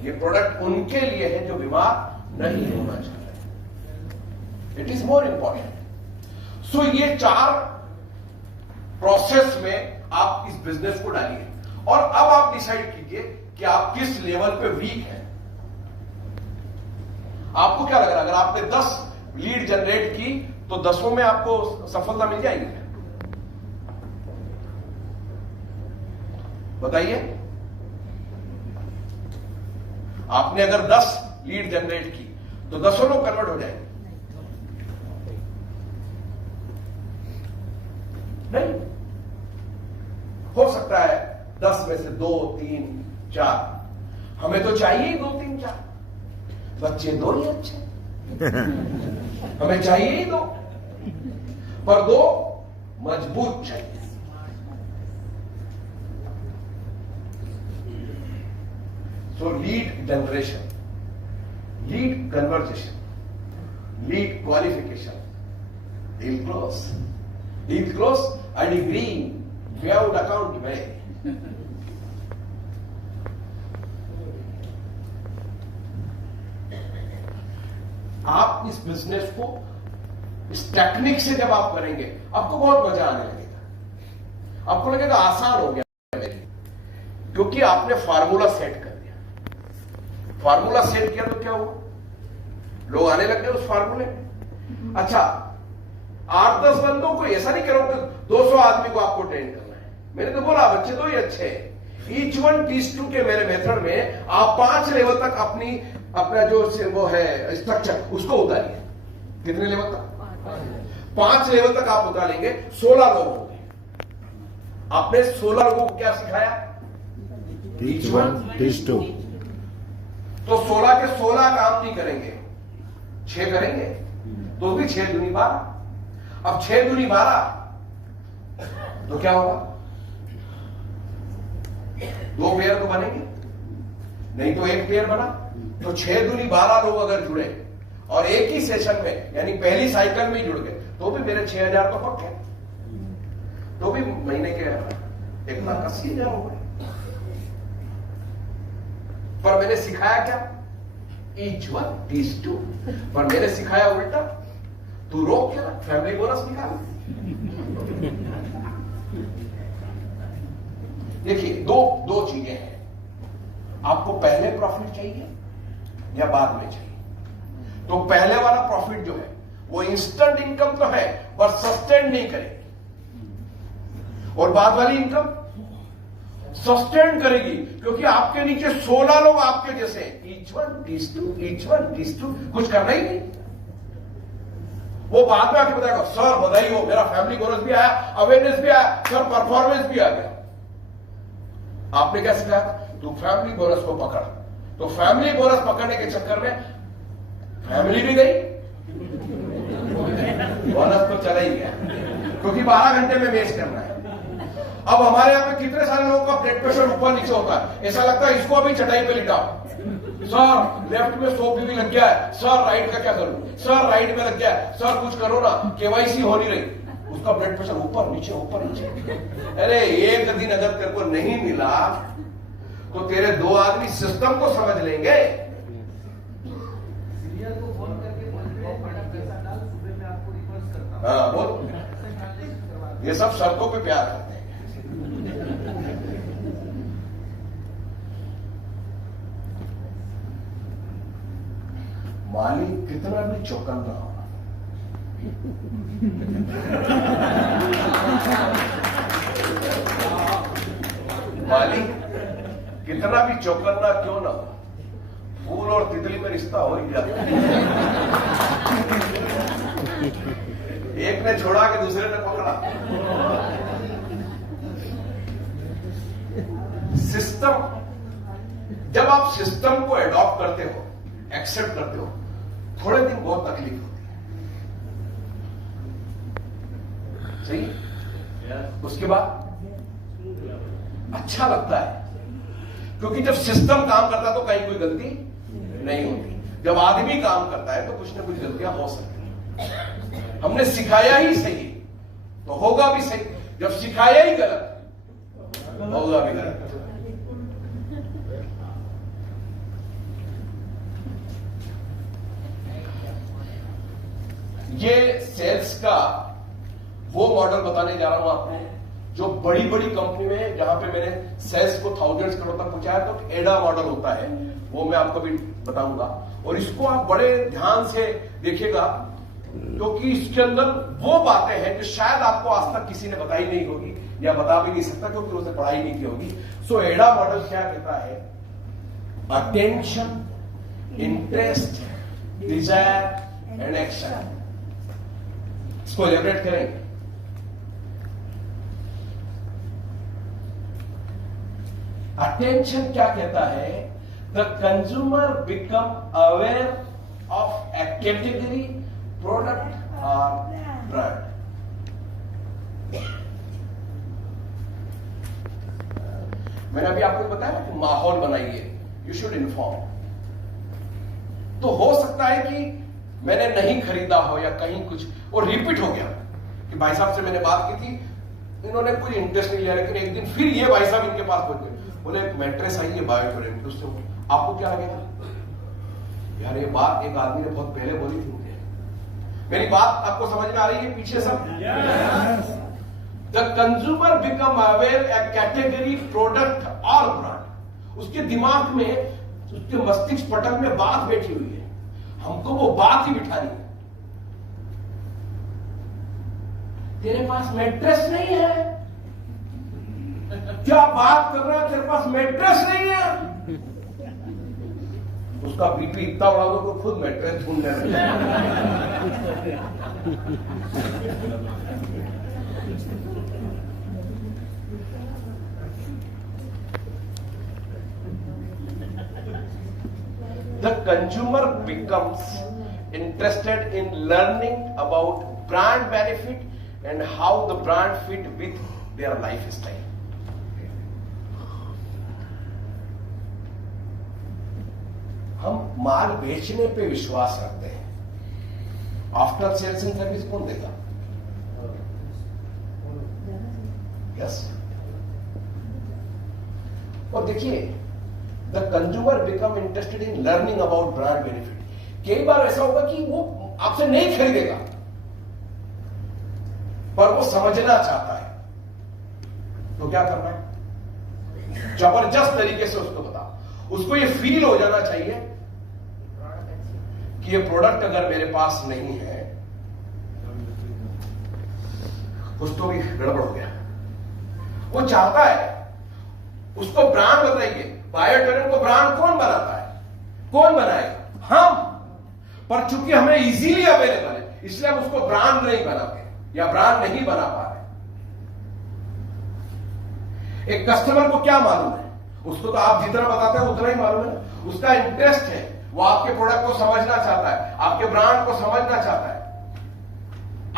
ये प्रोडक्ट उनके लिए है जो बीमार नहीं होना चाहते। It is more important. So ये 4 प्रोसेस में आप इस बिजनेस को डालिए, और अब आप डिसाइड कीजिए कि आप किस लेवल पे वीक हैं। आपको क्या लग रहा है, अगर आपने 10 लीड जनरेट की तो 10 में आपको सफलता मिल जाएगी? बताइए। आपने अगर 10 लीड जनरेट की तो 10 लोग कन्वर्ट हो जाएंगे? नहीं। हो सकता है 10 में से 2, 3, 4। हमें तो चाहिए ही 2, 3, 4 बच्चे, 2 ही अच्छे। हमें चाहिए ही 2, पर 2 मजबूत चाहिए। So lead generation, lead conversation, lead qualification, deal close, and green, without account में। आप इस बिजनेस को इस टेक्निक से जब आप करेंगे, आपको बहुत मजा आने लगेगा। आपको लगेगा आसान हो गया मेरे, क्योंकि आपने फार्मूला सेट कर दिया। फार्मूला सेट किया तो क्या हुआ? लोग आने लग गए उस फार्मूले में। अच्छा, 8-10 बंदों को, ऐसा नहीं करो कि 200 आदमी को आपको ट्रेन करना है। मैंने तो बोला बच्चे तो ही अच्छे हैं। ईच वन टीच टू के मेरे मेथड में आप 5 लेवल तक अपना जो वो है स्ट्रक्चर, उसको उतारिए। कितने लेवल तक? 5 लेवल तक आप उतारेंगे। 16 लोग होंगे। आपने 16 लोगों को क्या सिखाया? Teach one teach two. तो 16 के 16 काम नहीं करेंगे, 6 करेंगे, तो भी 6 दूनी 12। अब 6 दूनी 12 तो क्या होगा? 2 पेयर तो बनेंगे, नहीं तो 1 पेयर बना। तो 6 दूनी 12 लोग अगर जुड़े और एक ही सेशन में, यानी पहली साइकिल में जुड़ गए, तो भी मेरे 6000 तो पक्के, तो भी महीने के 1,80,000 हो गए। पर मैंने सिखाया क्या? Each one teach two. पर मैंने सिखाया उल्टा, तू रोक क्या, फैमिली बोनस निकाल। देखिए, दो चीजें हैं। आपको पहले प्रॉफिट चाहिए या बाद में चाहिए? तो पहले वाला प्रॉफिट जो है वो इंस्टेंट इनकम तो है, पर सस्टेन नहीं करेगी। और बाद वाली इनकम सस्टेन करेगी, क्योंकि आपके नीचे 16 लोग आपके जैसे, each one teach two, each one teach two, कुछ करना ही नहीं। वो बाद में आके बताएगा, सर बधाई हो, मेरा फैमिली बोनस भी आया, अवेयरनेस भी आया, सर परफॉर्मेंस भी आ गया। आपने क्या सिखाया? तू फैमिली बोनस को पकड़। तो फैमिली बोनस पकड़ने के चक्कर में फैमिली भी गई, बोनस तो चला ही गया, क्योंकि 12 घंटे में वेस्ट करना है। अब हमारे यहाँ पे कितने सारे लोगों का ब्लड प्रेशर ऊपर नीचे होता है, ऐसा लगता है इसको अभी चटाई पे लिटाओ। सर लेफ्ट में सोप भी लग गया है, सर राइट का क्या करूं, सर राइट में लग गया है, सर कुछ करो ना, केवाईसी हो नहीं रही, उसका ब्लड प्रेशर ऊपर नीचे। अरे एक दिन अगर तेरे को नहीं मिला तो तेरे 2 आदमी सिस्टम को समझ लेंगे। सीरियल को फोन करके पैसा डाल, सुबह में आपको रिवर्स करता हूं। हाँ बोल, ये सब शर्तों पे प्यार करते हैं। मालिक कितना भी चौकन्ना हो, मालिक कितना भी चौकन्ना क्यों ना हो, फूल और तितली में रिश्ता हो ही जाता है। एक ने छोड़ा कि दूसरे ने पकड़ा। सिस्टम, जब आप सिस्टम को एडॉप्ट करते हो, एक्सेप्ट करते हो, थोड़े दिन बहुत तकलीफ होती है, सही? उसके बाद अच्छा लगता है, क्योंकि जब सिस्टम काम करता है तो कहीं कोई गलती नहीं होती। जब आदमी काम करता है तो कुछ ना कुछ गलतियां हो सकती हैं। हमने सिखाया ही सही तो होगा भी सही, जब सिखाया ही गलत होगा भी गलत। ये सेल्स का वो मॉडल बताने जा रहा हूं आपको, जो बड़ी बड़ी कंपनी में, जहां पे मैंने सेल्स को थाउजेंड्स करोड़ तक पहुंचाया, तो एडा मॉडल होता है, वो मैं आपको भी बताऊंगा। और इसको आप बड़े ध्यान से देखिएगा, क्योंकि इसके अंदर वो बातें हैं जो शायद आपको आज तक किसी ने बताई नहीं होगी, या बता भी नहीं सकता क्योंकि उसने पढ़ाई नहीं की होगी। सो एडा मॉडल क्या कहता है? Attention, interest, desire and action. इसको एलिब्रेट करेंगे। अटेंशन क्या कहता है? The consumer become aware of A category, product और ब्रांड। मैंने अभी आपको बताया कि माहौल बनाइए, यू शुड इन्फॉर्म। तो हो सकता है कि मैंने नहीं खरीदा हो या कहीं कुछ और रिपीट हो गया कि भाई साहब से मैंने बात की थी, इन्होंने कोई इंटरेस्ट नहीं लिया, लेकिन एक दिन फिर ये भाई साहब इनके पास पहुंच गए, बोले एक मैट्रेस आई है बायोटोरेंट, उससे आपको क्या लगेगा? यार ये बात एक आदमी ने बहुत पहले बोली थी मुझे। मेरी बात आपको समझ में आ रही है पीछे सब? The consumer become aware A category, product और ब्रांड। उसके दिमाग में, उसके मस्तिष्क पटल में बात बैठी हुई है, हमको वो बात ही बिठानी है। तेरे पास मैट्रेस नहीं है? क्या बात कर रहा है, तेरे पास मैट्रेस नहीं है? उसका बीपी इतना बढ़ा दो तो खुद मैट्रेस ढूंढने लगे। The consumer becomes interested in learning about brand benefit and how the brand fit with their lifestyle. हम माल बेचने पे विश्वास रखते हैं, आफ्टर सेल्स एंड सर्विस कौन देगा? यस। और देखिए, the consumer become interested in learning about brand benefit. कई बार ऐसा होगा कि वो आपसे नहीं खरीदेगा, पर वो समझना चाहता है, तो क्या करना है? जबरदस्त तरीके से उसको बताओ। उसको ये फील हो जाना चाहिए कि ये प्रोडक्ट अगर मेरे पास नहीं है, कुछ तो भी गड़बड़ हो गया। वो चाहता है, उसको ब्रांड बताइए। बायोटोरेंट को ब्रांड कौन बनाता है? कौन बनाएगा? हम। पर चूंकि हमें इजीली अवेलेबल है, इसलिए हम उसको ब्रांड नहीं बनाते या ब्रांड नहीं बना पा रहे। एक कस्टमर को क्या मालूम है उसको तो आप जितना बताते हैं उतना ही मालूम है। उसका इंटरेस्ट है, वो आपके प्रोडक्ट को समझना चाहता है, आपके ब्रांड को समझना चाहता है।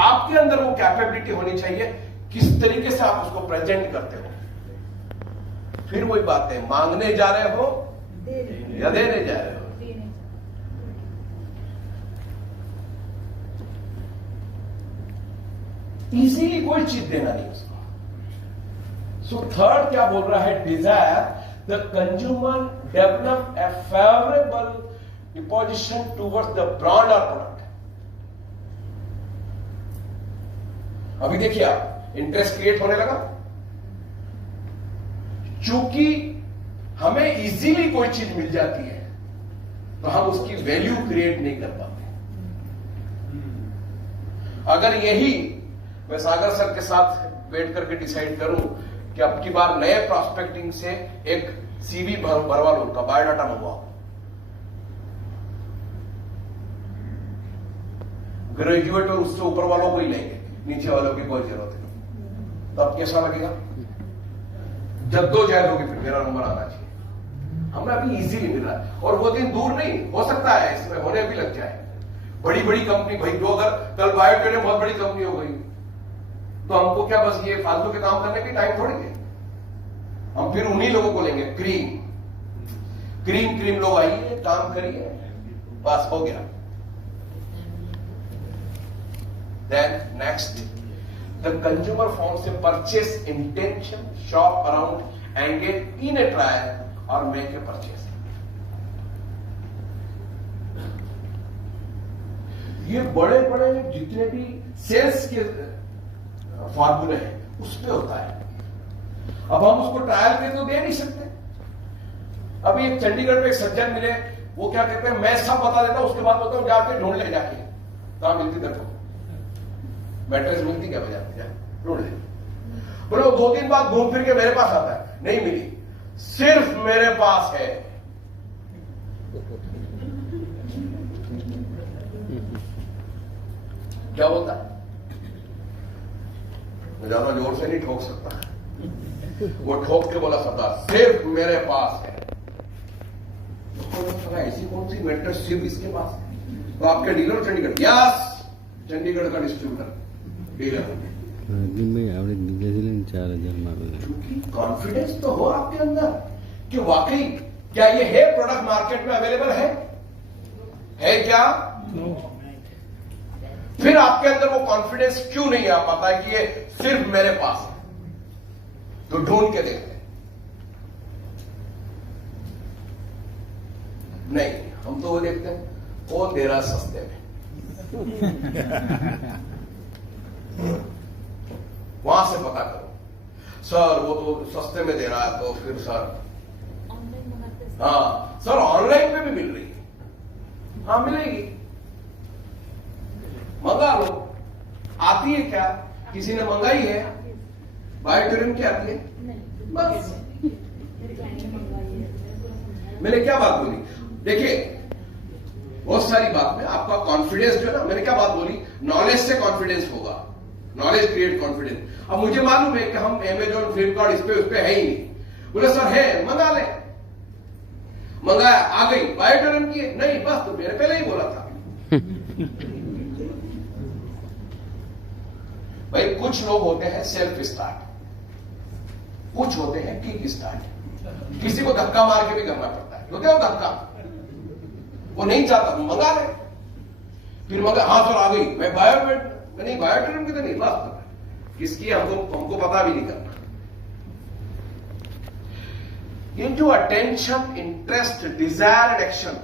आपके अंदर वो कैपेबिलिटी होनी चाहिए, किस तरीके से आप उसको प्रेजेंट करते हो। फिर वही बात है, मांगने जा रहे हो या देने जा रहे हो। इजीली कोई चीज देना नहीं उसको। सो थर्ड क्या बोल रहा है, Dzire the consumer develop a favourable deposition towards the brand और प्रोडक्ट। अभी देखिए आप, इंटरेस्ट क्रिएट होने लगा। चूंकि हमें इजीली कोई चीज मिल जाती है तो हम उसकी वैल्यू क्रिएट नहीं कर पाते। अगर यही मैं सागर सर के साथ बैठ करके डिसाइड करूं कि अब की बार नए प्रॉस्पेक्टिंग से एक सीवी भरवा लो, उनका बायोडाटा मंगवाओ, ग्रेजुएट और उससे ऊपर वालों को ही लेंगे, नीचे वालों की कोई जरूरत नहीं, तो अब कैसा लगेगा? जद्दोजहद होगी, फिर मेरा नंबर आना चाहिए। हमें अभी इजीली मिल रहा है और वो दिन दूर नहीं, हो सकता है इसमें होने भी लग जाए। बड़ी बड़ी कंपनी, भाई जो अगर कल बायोटेक बहुत बड़ी कंपनी हो गई तो हमको क्या बस ये फालतू के काम करने की टाइम थोड़ी है। हम फिर उन्हीं लोगों को लेंगे, क्रीम लोग आइए, काम करिए, बस हो गया। Then next, the consumer forms a purchase intention, shop around, engage in a trial और मेक ए परचेस। ये बड़े बड़े जितने भी सेल्स के फॉर्मूले हैं उस पे होता है। अब हम उसको ट्रायल पे तो दे नहीं सकते। अभी एक चंडीगढ़ में एक सज्जन मिले, वो क्या कहते हैं, मैं सब बता देता हूं, उसके बाद बोलता हूं जाके ढूंढ ले, जाके कहां मिलती तेरे को मैट्रेस मिलती क्या बजाते, जा ढूंढ ले। बोले वो 2 दिन बाद घूम फिर के मेरे पास आता है, नहीं मिली, सिर्फ मेरे पास है। क्या बोलता है? मैं ज्यादा जोर से नहीं ठोक सकता, वो ठोक के बोला सरदार सिर्फ मेरे पास है। तो ऐसी कौन सी मैट्रेस सिर्फ इसके पास है? तो आपके डीलर चंडीगढ़? यस, चंडीगढ़ का डिस्ट्रीब्यूटर डीलर। कॉन्फिडेंस तो हो आपके अंदर कि वाकई क्या ये है प्रोडक्ट मार्केट में अवेलेबल है क्या? फिर आपके अंदर वो कॉन्फिडेंस क्यों नहीं आ पाता है कि ये सिर्फ मेरे पास है? तो ढूंढ के देखते हैं। नहीं, हम तो वो देखते हैं कौन दे रहा सस्ते में, वहां से पता करो। सर वो तो सस्ते में दे रहा है, तो फिर सर हाँ सर ऑनलाइन पे भी मिल रही है। हाँ मिलेगी, मंगा लो। आती है क्या? किसी ने मंगाई है? बायोटेरियम की आती है? बस। मैंने क्या बात बोली? देखिए बहुत सारी बात में आपका कॉन्फिडेंस जो है ना, मैंने क्या बात बोली, नॉलेज से कॉन्फिडेंस होगा, नॉलेज क्रिएट कॉन्फिडेंस। अब मुझे मालूम है कि हम अमेजॉन, फ्लिपकार्ट इस पे है ही नहीं। बोले सर है, मंगा ले। मंगाया, आ गई, बायोटेरियम की है? नहीं, बस तो मेरे पहले ही बोला था। भाई कुछ लोग होते हैं सेल्फ स्टार्ट, कुछ होते हैं किक स्टार्ट। किसी को धक्का मार के भी करना पड़ता है, होते हो धक्का, वो नहीं चाहता, मंगा ले। फिर मंगा, हाँ सर आ गई, मैं नहीं बायोटेरियम की तो नहीं, बस किसकी हमको पता भी नहीं करना। ये जो attention, interest, desire and action,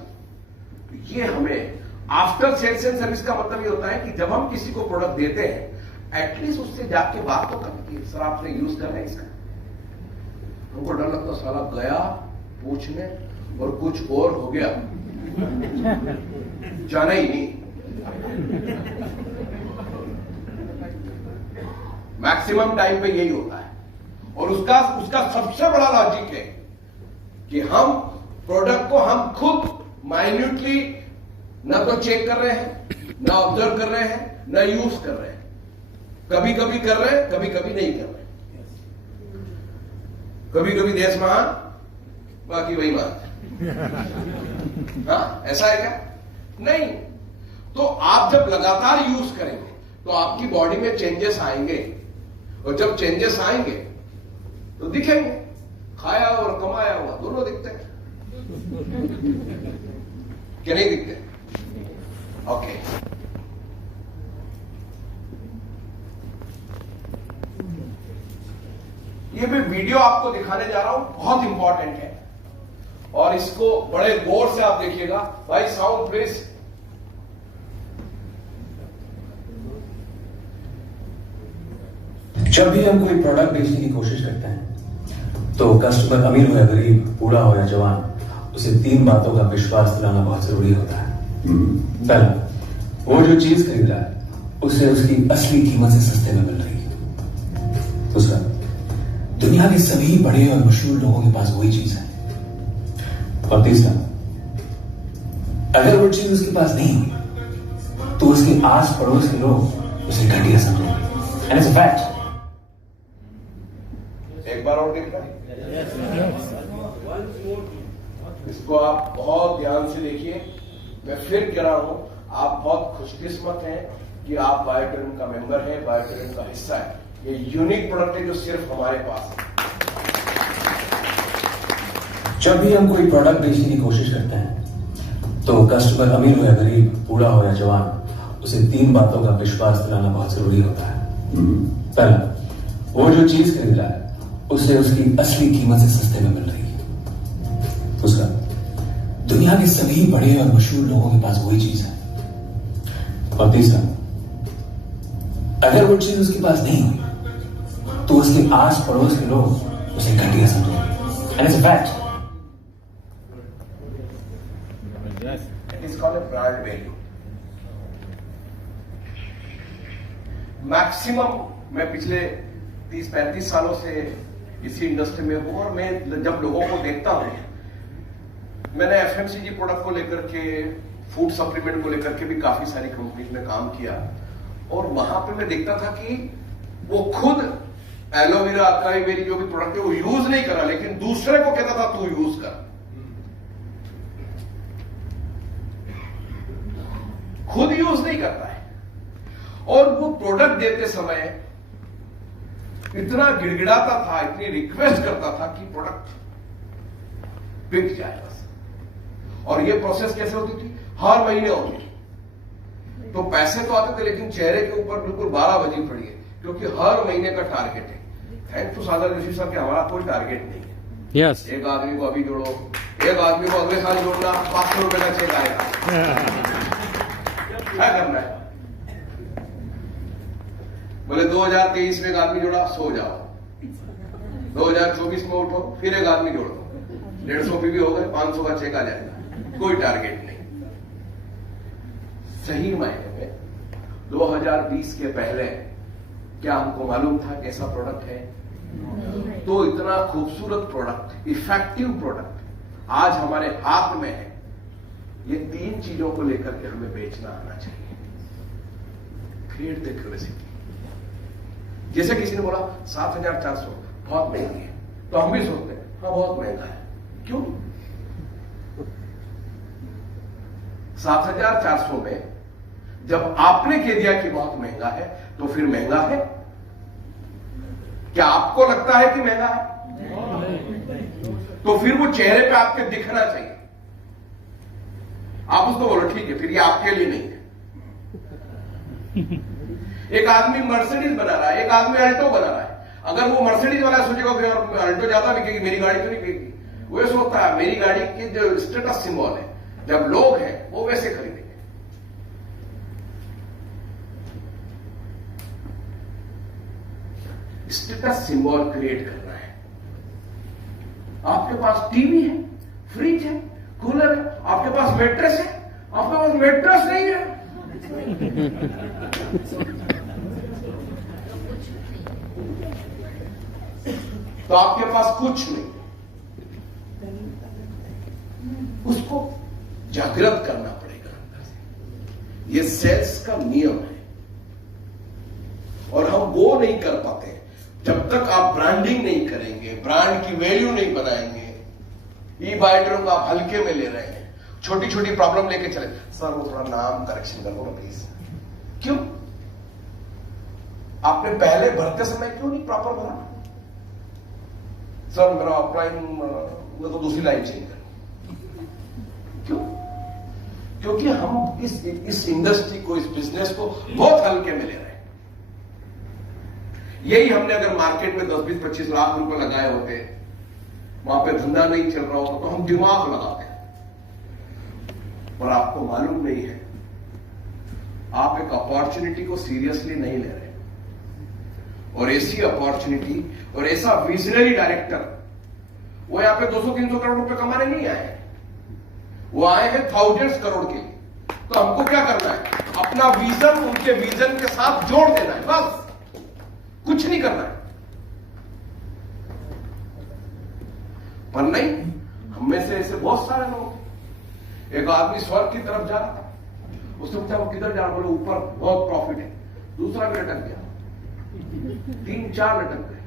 ये हमें आफ्टर सेल्स एंड सर्विस का मतलब ये होता है कि जब हम किसी को प्रोडक्ट देते हैं एटलीस्ट उससे जाके बात तो करती है, सर आपने यूज करना है इसका। हमको डर लगता साला गया पूछने और कुछ और हो गया, जाना ही नहीं। मैक्सिमम टाइम पे यही होता है। और उसका सबसे बड़ा लॉजिक है कि हम प्रोडक्ट को हम खुद माइन्यूटली ना तो चेक कर रहे हैं, ना ऑब्जर्व कर रहे हैं, ना यूज कर रहे हैं। कभी कभी कर रहे हैं, कभी कभी नहीं कर रहे। कभी कभी देश महान, बाकी वही मानते हाँ, ऐसा है क्या? नहीं। तो आप जब लगातार यूज करेंगे तो आपकी बॉडी में चेंजेस आएंगे, और जब चेंजेस आएंगे तो दिखेंगे, खाया और कमाया हुआ दोनों दिखते हैं कि नहीं दिखते? ओके। ये भी वीडियो आपको दिखाने जा रहा हूं, बहुत इंपॉर्टेंट है, और इसको बड़े गौर से आप देखिएगा। भाई साउंड प्लीज। जब भी हम कोई प्रोडक्ट बेचने की कोशिश करते हैं तो कस्टमर अमीर हो या गरीब, बूढ़ा हो या जवान, उसे 3 बातों का विश्वास दिलाना बहुत जरूरी होता है। पहला, वो जो चीज खरीद रहा है उसे उसकी असली कीमत से सस्ते में मिल रही है। दूसरा, दुनिया के सभी बड़े और मशहूर लोगों के पास वही चीज है। और तीसरा, अगर वो चीज उसके पास नहीं हुई तो उसके आस पड़ोस के लोग उसे घटिया समझेंगे। And it's a fact. एक बार और देखना, इसको आप बहुत ध्यान से देखिए। मैं फिर कह रहा हूं, आप बहुत खुशकिस्मत हैं कि आप बायोटेरन का मेंबर हैं, बायोटेरन का हिस्सा है। ये यूनिक प्रोडक्ट है जो सिर्फ हमारे पास है। जब भी हम कोई प्रोडक्ट बेचने की कोशिश करते हैं तो कस्टमर अमीर हो या गरीब, बूढ़ा हो या जवान, उसे 3 बातों का विश्वास दिलाना बहुत जरूरी होता है। पहला, वो जो चीज खरीद रहा है उसे उसकी असली कीमत से सस्ते में मिल रही है। दूसरा, दुनिया के सभी बड़े और मशहूर लोगों के पास वही चीज है। और तीसरा, अगर वो चीज उसके पास नहीं हुई तो उसके आस पड़ोस के लोग उसे घटिया समझेंगे। And it's a fact. It is called a brand value. Maximum मैं पिछले 30-35 सालों से इसी इंडस्ट्री में हूं, और मैं जब लोगों को देखता हूं, मैंने एफएमसीजी प्रोडक्ट को लेकर के, फूड सप्लीमेंट को लेकर के भी काफी सारी कंपनीज में काम किया, और वहां पे मैं देखता था कि वो खुद एलोवेरा, अकाई बेरी जो भी प्रोडक्ट है वो यूज नहीं करा, लेकिन दूसरे को कहता था तू यूज कर। खुद यूज नहीं करता है, और वो प्रोडक्ट देते समय इतना गिड़गिड़ाता था, इतनी रिक्वेस्ट करता था कि प्रोडक्ट बिक जाए बस। और ये प्रोसेस कैसे होती थी? हर महीने होती। तो पैसे तो आते थे, लेकिन चेहरे के ऊपर बिल्कुल 12 बजी पड़ी है, क्योंकि हर महीने का टारगेट है। थैंक टू सागर जोशी साहब कि हमारा कोई टारगेट नहीं है। यस। एक आदमी को अभी जोड़ो, एक आदमी को अगले साल जोड़ना, 500 रुपए का चेक आएगा। क्या करना है? बोले 2023 में एक आदमी जोड़ा, सो जाओ। 2024 में उठो, फिर एक आदमी जोड़ो, 150 भी हो गए, 500 का चेक आ जाएगा। कोई टारगेट नहीं। सही मायने में 2020 के पहले क्या हमको मालूम था कैसा प्रोडक्ट है? तो इतना खूबसूरत प्रोडक्ट, इफेक्टिव प्रोडक्ट आज हमारे हाथ में है। ये 3 चीजों को लेकर के हमें बेचना आना चाहिए। Create the curiosity. जैसे किसी ने बोला 7,400 बहुत महंगी है, तो हम भी सोचते हैं हाँ बहुत महंगा है। क्यों? 7,400 में जब आपने कह दिया कि बहुत महंगा है, तो फिर महंगा है? क्या आपको लगता है कि महंगा है? तो फिर वो चेहरे पे आपके दिखना चाहिए। आप उसको बोलो ठीक है, फिर ये आपके लिए नहीं है। एक आदमी मर्सिडीज बना रहा है, एक आदमी अल्टो बना रहा है। अगर वो मर्सिडीज वाला सोचेगा कि यार अल्टो ज्यादा बिकेगी, मेरी गाड़ी तो नहीं बिकेगी, वो सोचता है मेरी गाड़ी की जो स्टेटस सिंबल है, जब लोग हैं वो वैसे खरीदेंगे। स्टेटस सिंबल क्रिएट करना है। आपके पास टीवी है, फ्रिज है, कूलर है, आपके पास मैट्रेस है, आपके पास मैट्रेस नहीं है। तो आपके पास कुछ नहीं, उसको जागृत करना पड़ेगा अंदर से। ये सेल्स का नियम है, और हम वो नहीं कर पाते जब तक आप ब्रांडिंग नहीं करेंगे, ब्रांड की वैल्यू नहीं बनाएंगे, ई बायोटेरों को आप हल्के में ले रहे हैं, छोटी छोटी प्रॉब्लम लेके चले। सर वो थोड़ा नाम करेक्शन कर दो ना प्लीज। क्यों? आपने पहले भरते समय क्यों नहीं प्रॉपर भरा? सर मेरा ऑफलाइन में तो दूसरी लाइन चेंज कर। क्यों? क्योंकि हम इस इंडस्ट्री को, इस बिजनेस को बहुत हल्के में ले रहे हैं। यही हमने अगर मार्केट में 10, 20, 25 लाख रुपए लगाए होते, वहां पे धंधा नहीं चल रहा होता, तो हम दिमाग लगाते। पर आपको मालूम नहीं है, आप एक अपॉर्चुनिटी को सीरियसली नहीं ले रहे। और ऐसी अपॉर्चुनिटी और ऐसा विजनरी डायरेक्टर, वो यहां पे 200-300 करोड़ रुपए कमाने नहीं आए, वो आए हैं थाउजेंड्स करोड़ के। तो हमको क्या करना है? अपना विजन उनके विजन के साथ जोड़ देना है, बस, कुछ नहीं करना है। पर नहीं, हम में से ऐसे बहुत सारे लोग। एक आदमी स्वर्ग की तरफ जा रहा था, उसने पूछा वो किधर जा रहा? बोले ऊपर बहुत प्रॉफिट है। दूसरा भी लटक गया, 3-4 लटक गए।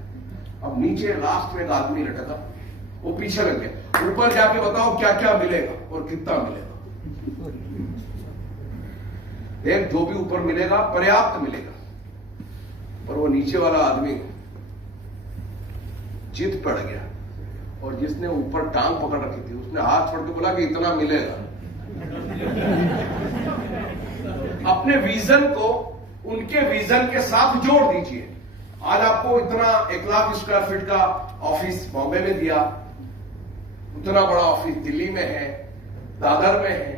अब नीचे लास्ट में एक आदमी लटका, वो पीछे लग गया। ऊपर जाके बताओ क्या क्या मिलेगा और कितना मिलेगा। एक जो भी ऊपर मिलेगा पर्याप्त मिलेगा, पर वो नीचे वाला आदमी चित पड़ गया। और जिसने ऊपर टांग पकड़ रखी थी, उसने हाथ छोड़ के बोला कि इतना मिलेगा। अपने विजन को उनके विजन के साथ जोड़ दीजिए। आज आपको इतना 1 लाख स्क्वायर फीट का ऑफिस बॉम्बे में दिया, उतना बड़ा ऑफिस दिल्ली में है, दादर में है।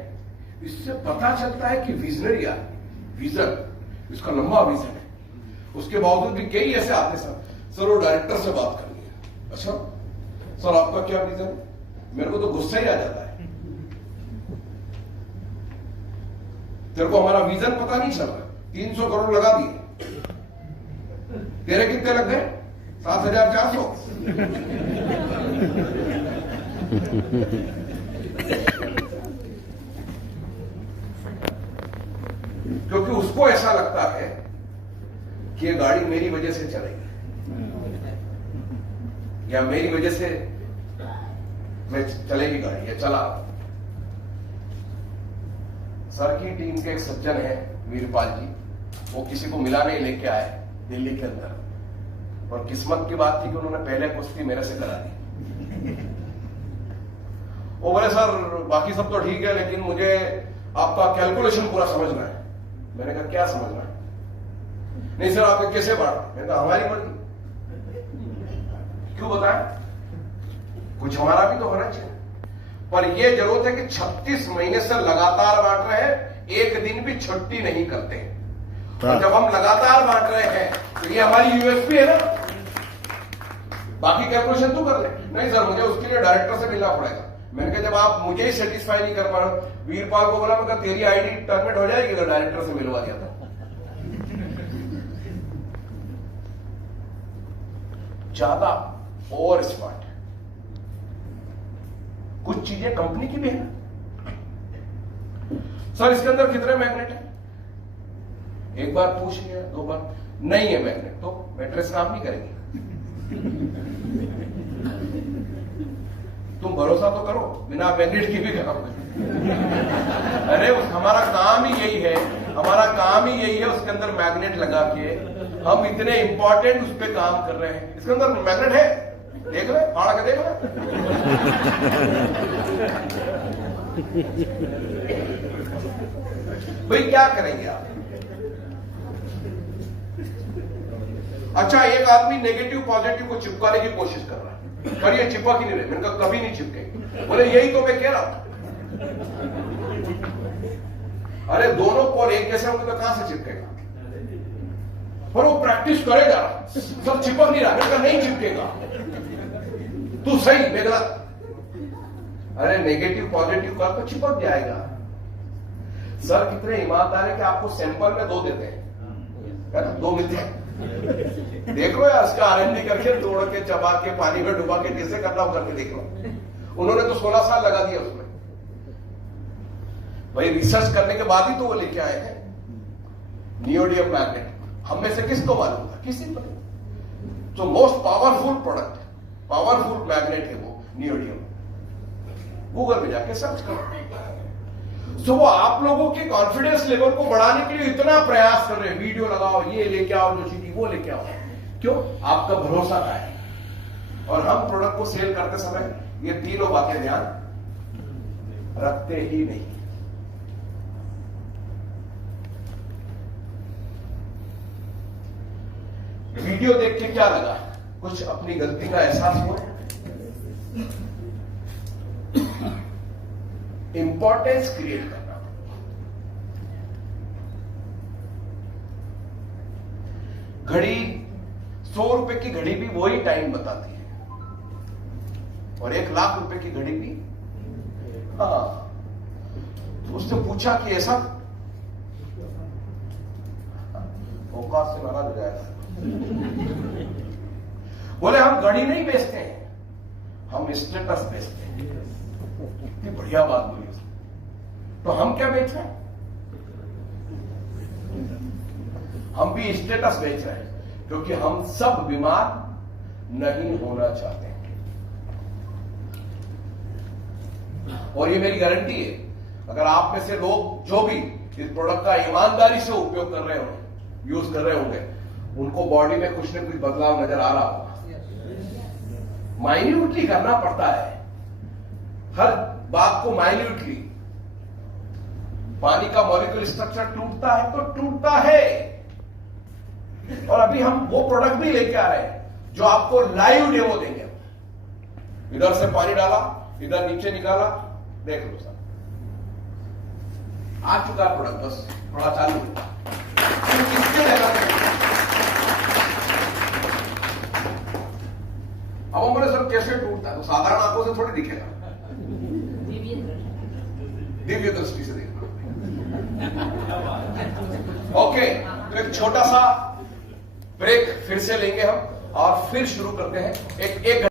इससे पता चलता है कि विजनरी आदमी, विजन, इसका लंबा विजन है। उसके बावजूद भी कई ऐसे आते सर वो डायरेक्टर से बात करनी है। अच्छा सर आपका क्या विजन है? मेरे को तो गुस्सा ही आ जाता है। तेरे को हमारा विजन पता नहीं चल रहा। 300 करोड़ लगा दिए, तेरे कितने लग गए? 7,400। क्योंकि उसको ऐसा लगता है कि ये गाड़ी मेरी वजह से चलेगी, या मेरी वजह से मैं चलेगी गाड़ी, या चला। सर की टीम के एक सज्जन है वीरपाल जी, वो किसी को मिला नहीं, लेके आए दिल्ली के अंदर। और किस्मत की बात थी कि उन्होंने पहले कुश्ती मेरे से करा दी। वो बोले सर बाकी सब तो ठीक है, लेकिन मुझे आपका कैलकुलेशन पूरा समझना है। मैंने कहा क्या समझना है? नहीं सर आपको कैसे बांटना? मैंने कहा हमारी मर्जी। क्यों बताएं? कुछ हमारा भी तो होना चाहिए। पर यह जरूरत है कि 36 महीने से लगातार बांट रहे हैं, एक दिन भी छुट्टी नहीं करते। और जब हम लगातार बांट रहे हैं तो ये हमारी यूएसपी है ना। बाकी कैलकुलेशन तो कर ले। नहीं सर मुझे उसके लिए डायरेक्टर से मिलना पड़ेगा। मैंने कहा जब आप मुझे ही सेटिस्फाई नहीं कर पा रहे। वीरपाल को बोला, मैं कहा तेरी आईडी टर्मिनेट हो जाएगी अगर डायरेक्टर से मिलवा दिया था। ज्यादा ओवर स्मार्ट। कुछ चीजें कंपनी की भी है। सर इसके अंदर कितने मैग्नेट है? एक बार पूछ लिया, 2 बार नहीं है मैग्नेट, तो मैट्रेस काम नहीं करेगी। तुम भरोसा तो करो, बिना मैग्नेट की भी काम करो। अरे हमारा काम ही यही है, हमारा काम ही यही है। उसके अंदर मैग्नेट लगा के हम इतने इंपॉर्टेंट उस पर काम कर रहे हैं। इसके अंदर मैग्नेट है, देख ले, फाड़ के देख ले। भाई क्या करेंगे आप? अच्छा एक आदमी नेगेटिव पॉजिटिव को चिपकाने की कोशिश कर रहा है, पर ये चिपक ही नहीं रहे। मैंने कहा कभी नहीं चिपकेगी। बोले यही तो मैं कह रहा हूं। अरे दोनों पोल एक जैसे होंगे तो कहां से चिपकेगा? पर वो प्रैक्टिस करेगा, सब चिपक नहीं रहा। मैंने कहा नहीं चिपकेगा, तू सही मैं गलत। अरे नेगेटिव पॉजिटिव का तो चिपक जाएगा। सर कितने ईमानदार है कि आपको सैंपल में 2 देते हैं, है ना? 2 मिलते हैं। देख लो यार, इसका R&D करके तोड़ के चबा के पानी में डुबा के कैसे करना हो करके देख लो। उन्होंने तो 16 साल लगा दिया उसमें। भाई रिसर्च करने के बाद ही तो वो लेके आए हैं नियोडियम मैग्नेट। हम में से किसको मालूम था? किसी को नहीं। तो most powerful product, powerful magnet है वो नियोडियम। गूगल में जाके सर्च करो। तो वो आप लोगों के कॉन्फिडेंस लेवल को बढ़ाने के लिए इतना प्रयास कर रहे हैं, वीडियो लगाओ, ये लेके आओ जोशी जी, वो लेके आओ। क्यों? आपका भरोसा का है। और हम प्रोडक्ट को सेल करते समय ये तीनों बातें ध्यान रखते ही नहीं। वीडियो देख के क्या लगा? कुछ अपनी गलती का एहसास हुआ? इंपॉर्टेंस क्रिएट करना। घड़ी 100 रुपए की घड़ी भी वही टाइम बताती है, और 1 लाख रुपए की घड़ी भी। हाँ, तो उसने पूछा कि ऐसा औकात से नाराज हो जाएगा। बोले हम घड़ी नहीं बेचते हैं, हम स्टेटस बेचते हैं। कितनी बढ़िया बात बोली। तो हम क्या बेच रहे हैं? हम भी स्टेटस बेच रहे हैं, क्योंकि हम सब बीमार नहीं होना चाहते हैं। और ये मेरी गारंटी है, अगर आप में से लोग जो भी इस प्रोडक्ट का ईमानदारी से उपयोग कर रहे होंगे, यूज कर रहे होंगे, उनको बॉडी में कुछ न कुछ बदलाव नजर आ रहा होगा। माइन्यूटली करना पड़ता है हर बात को, माइन्यूटली। पानी का मॉलिक्यूल स्ट्रक्चर टूटता है तो टूटता है। और अभी हम वो प्रोडक्ट भी लेके आ रहे हैं जो आपको लाइव डेमो देंगे। इधर से पानी डाला, इधर नीचे निकाला, देख लो सर, आ चुका है प्रोडक्ट, बस थोड़ा चालू है। अब हम बोले सर कैसे टूटता है? तो साधारण आंखों से थोड़ी दिखेगा, दिव्य दृष्टि से देखना। ओके, तो एक छोटा सा ब्रेक फिर से लेंगे हम, और फिर शुरू करते हैं। एक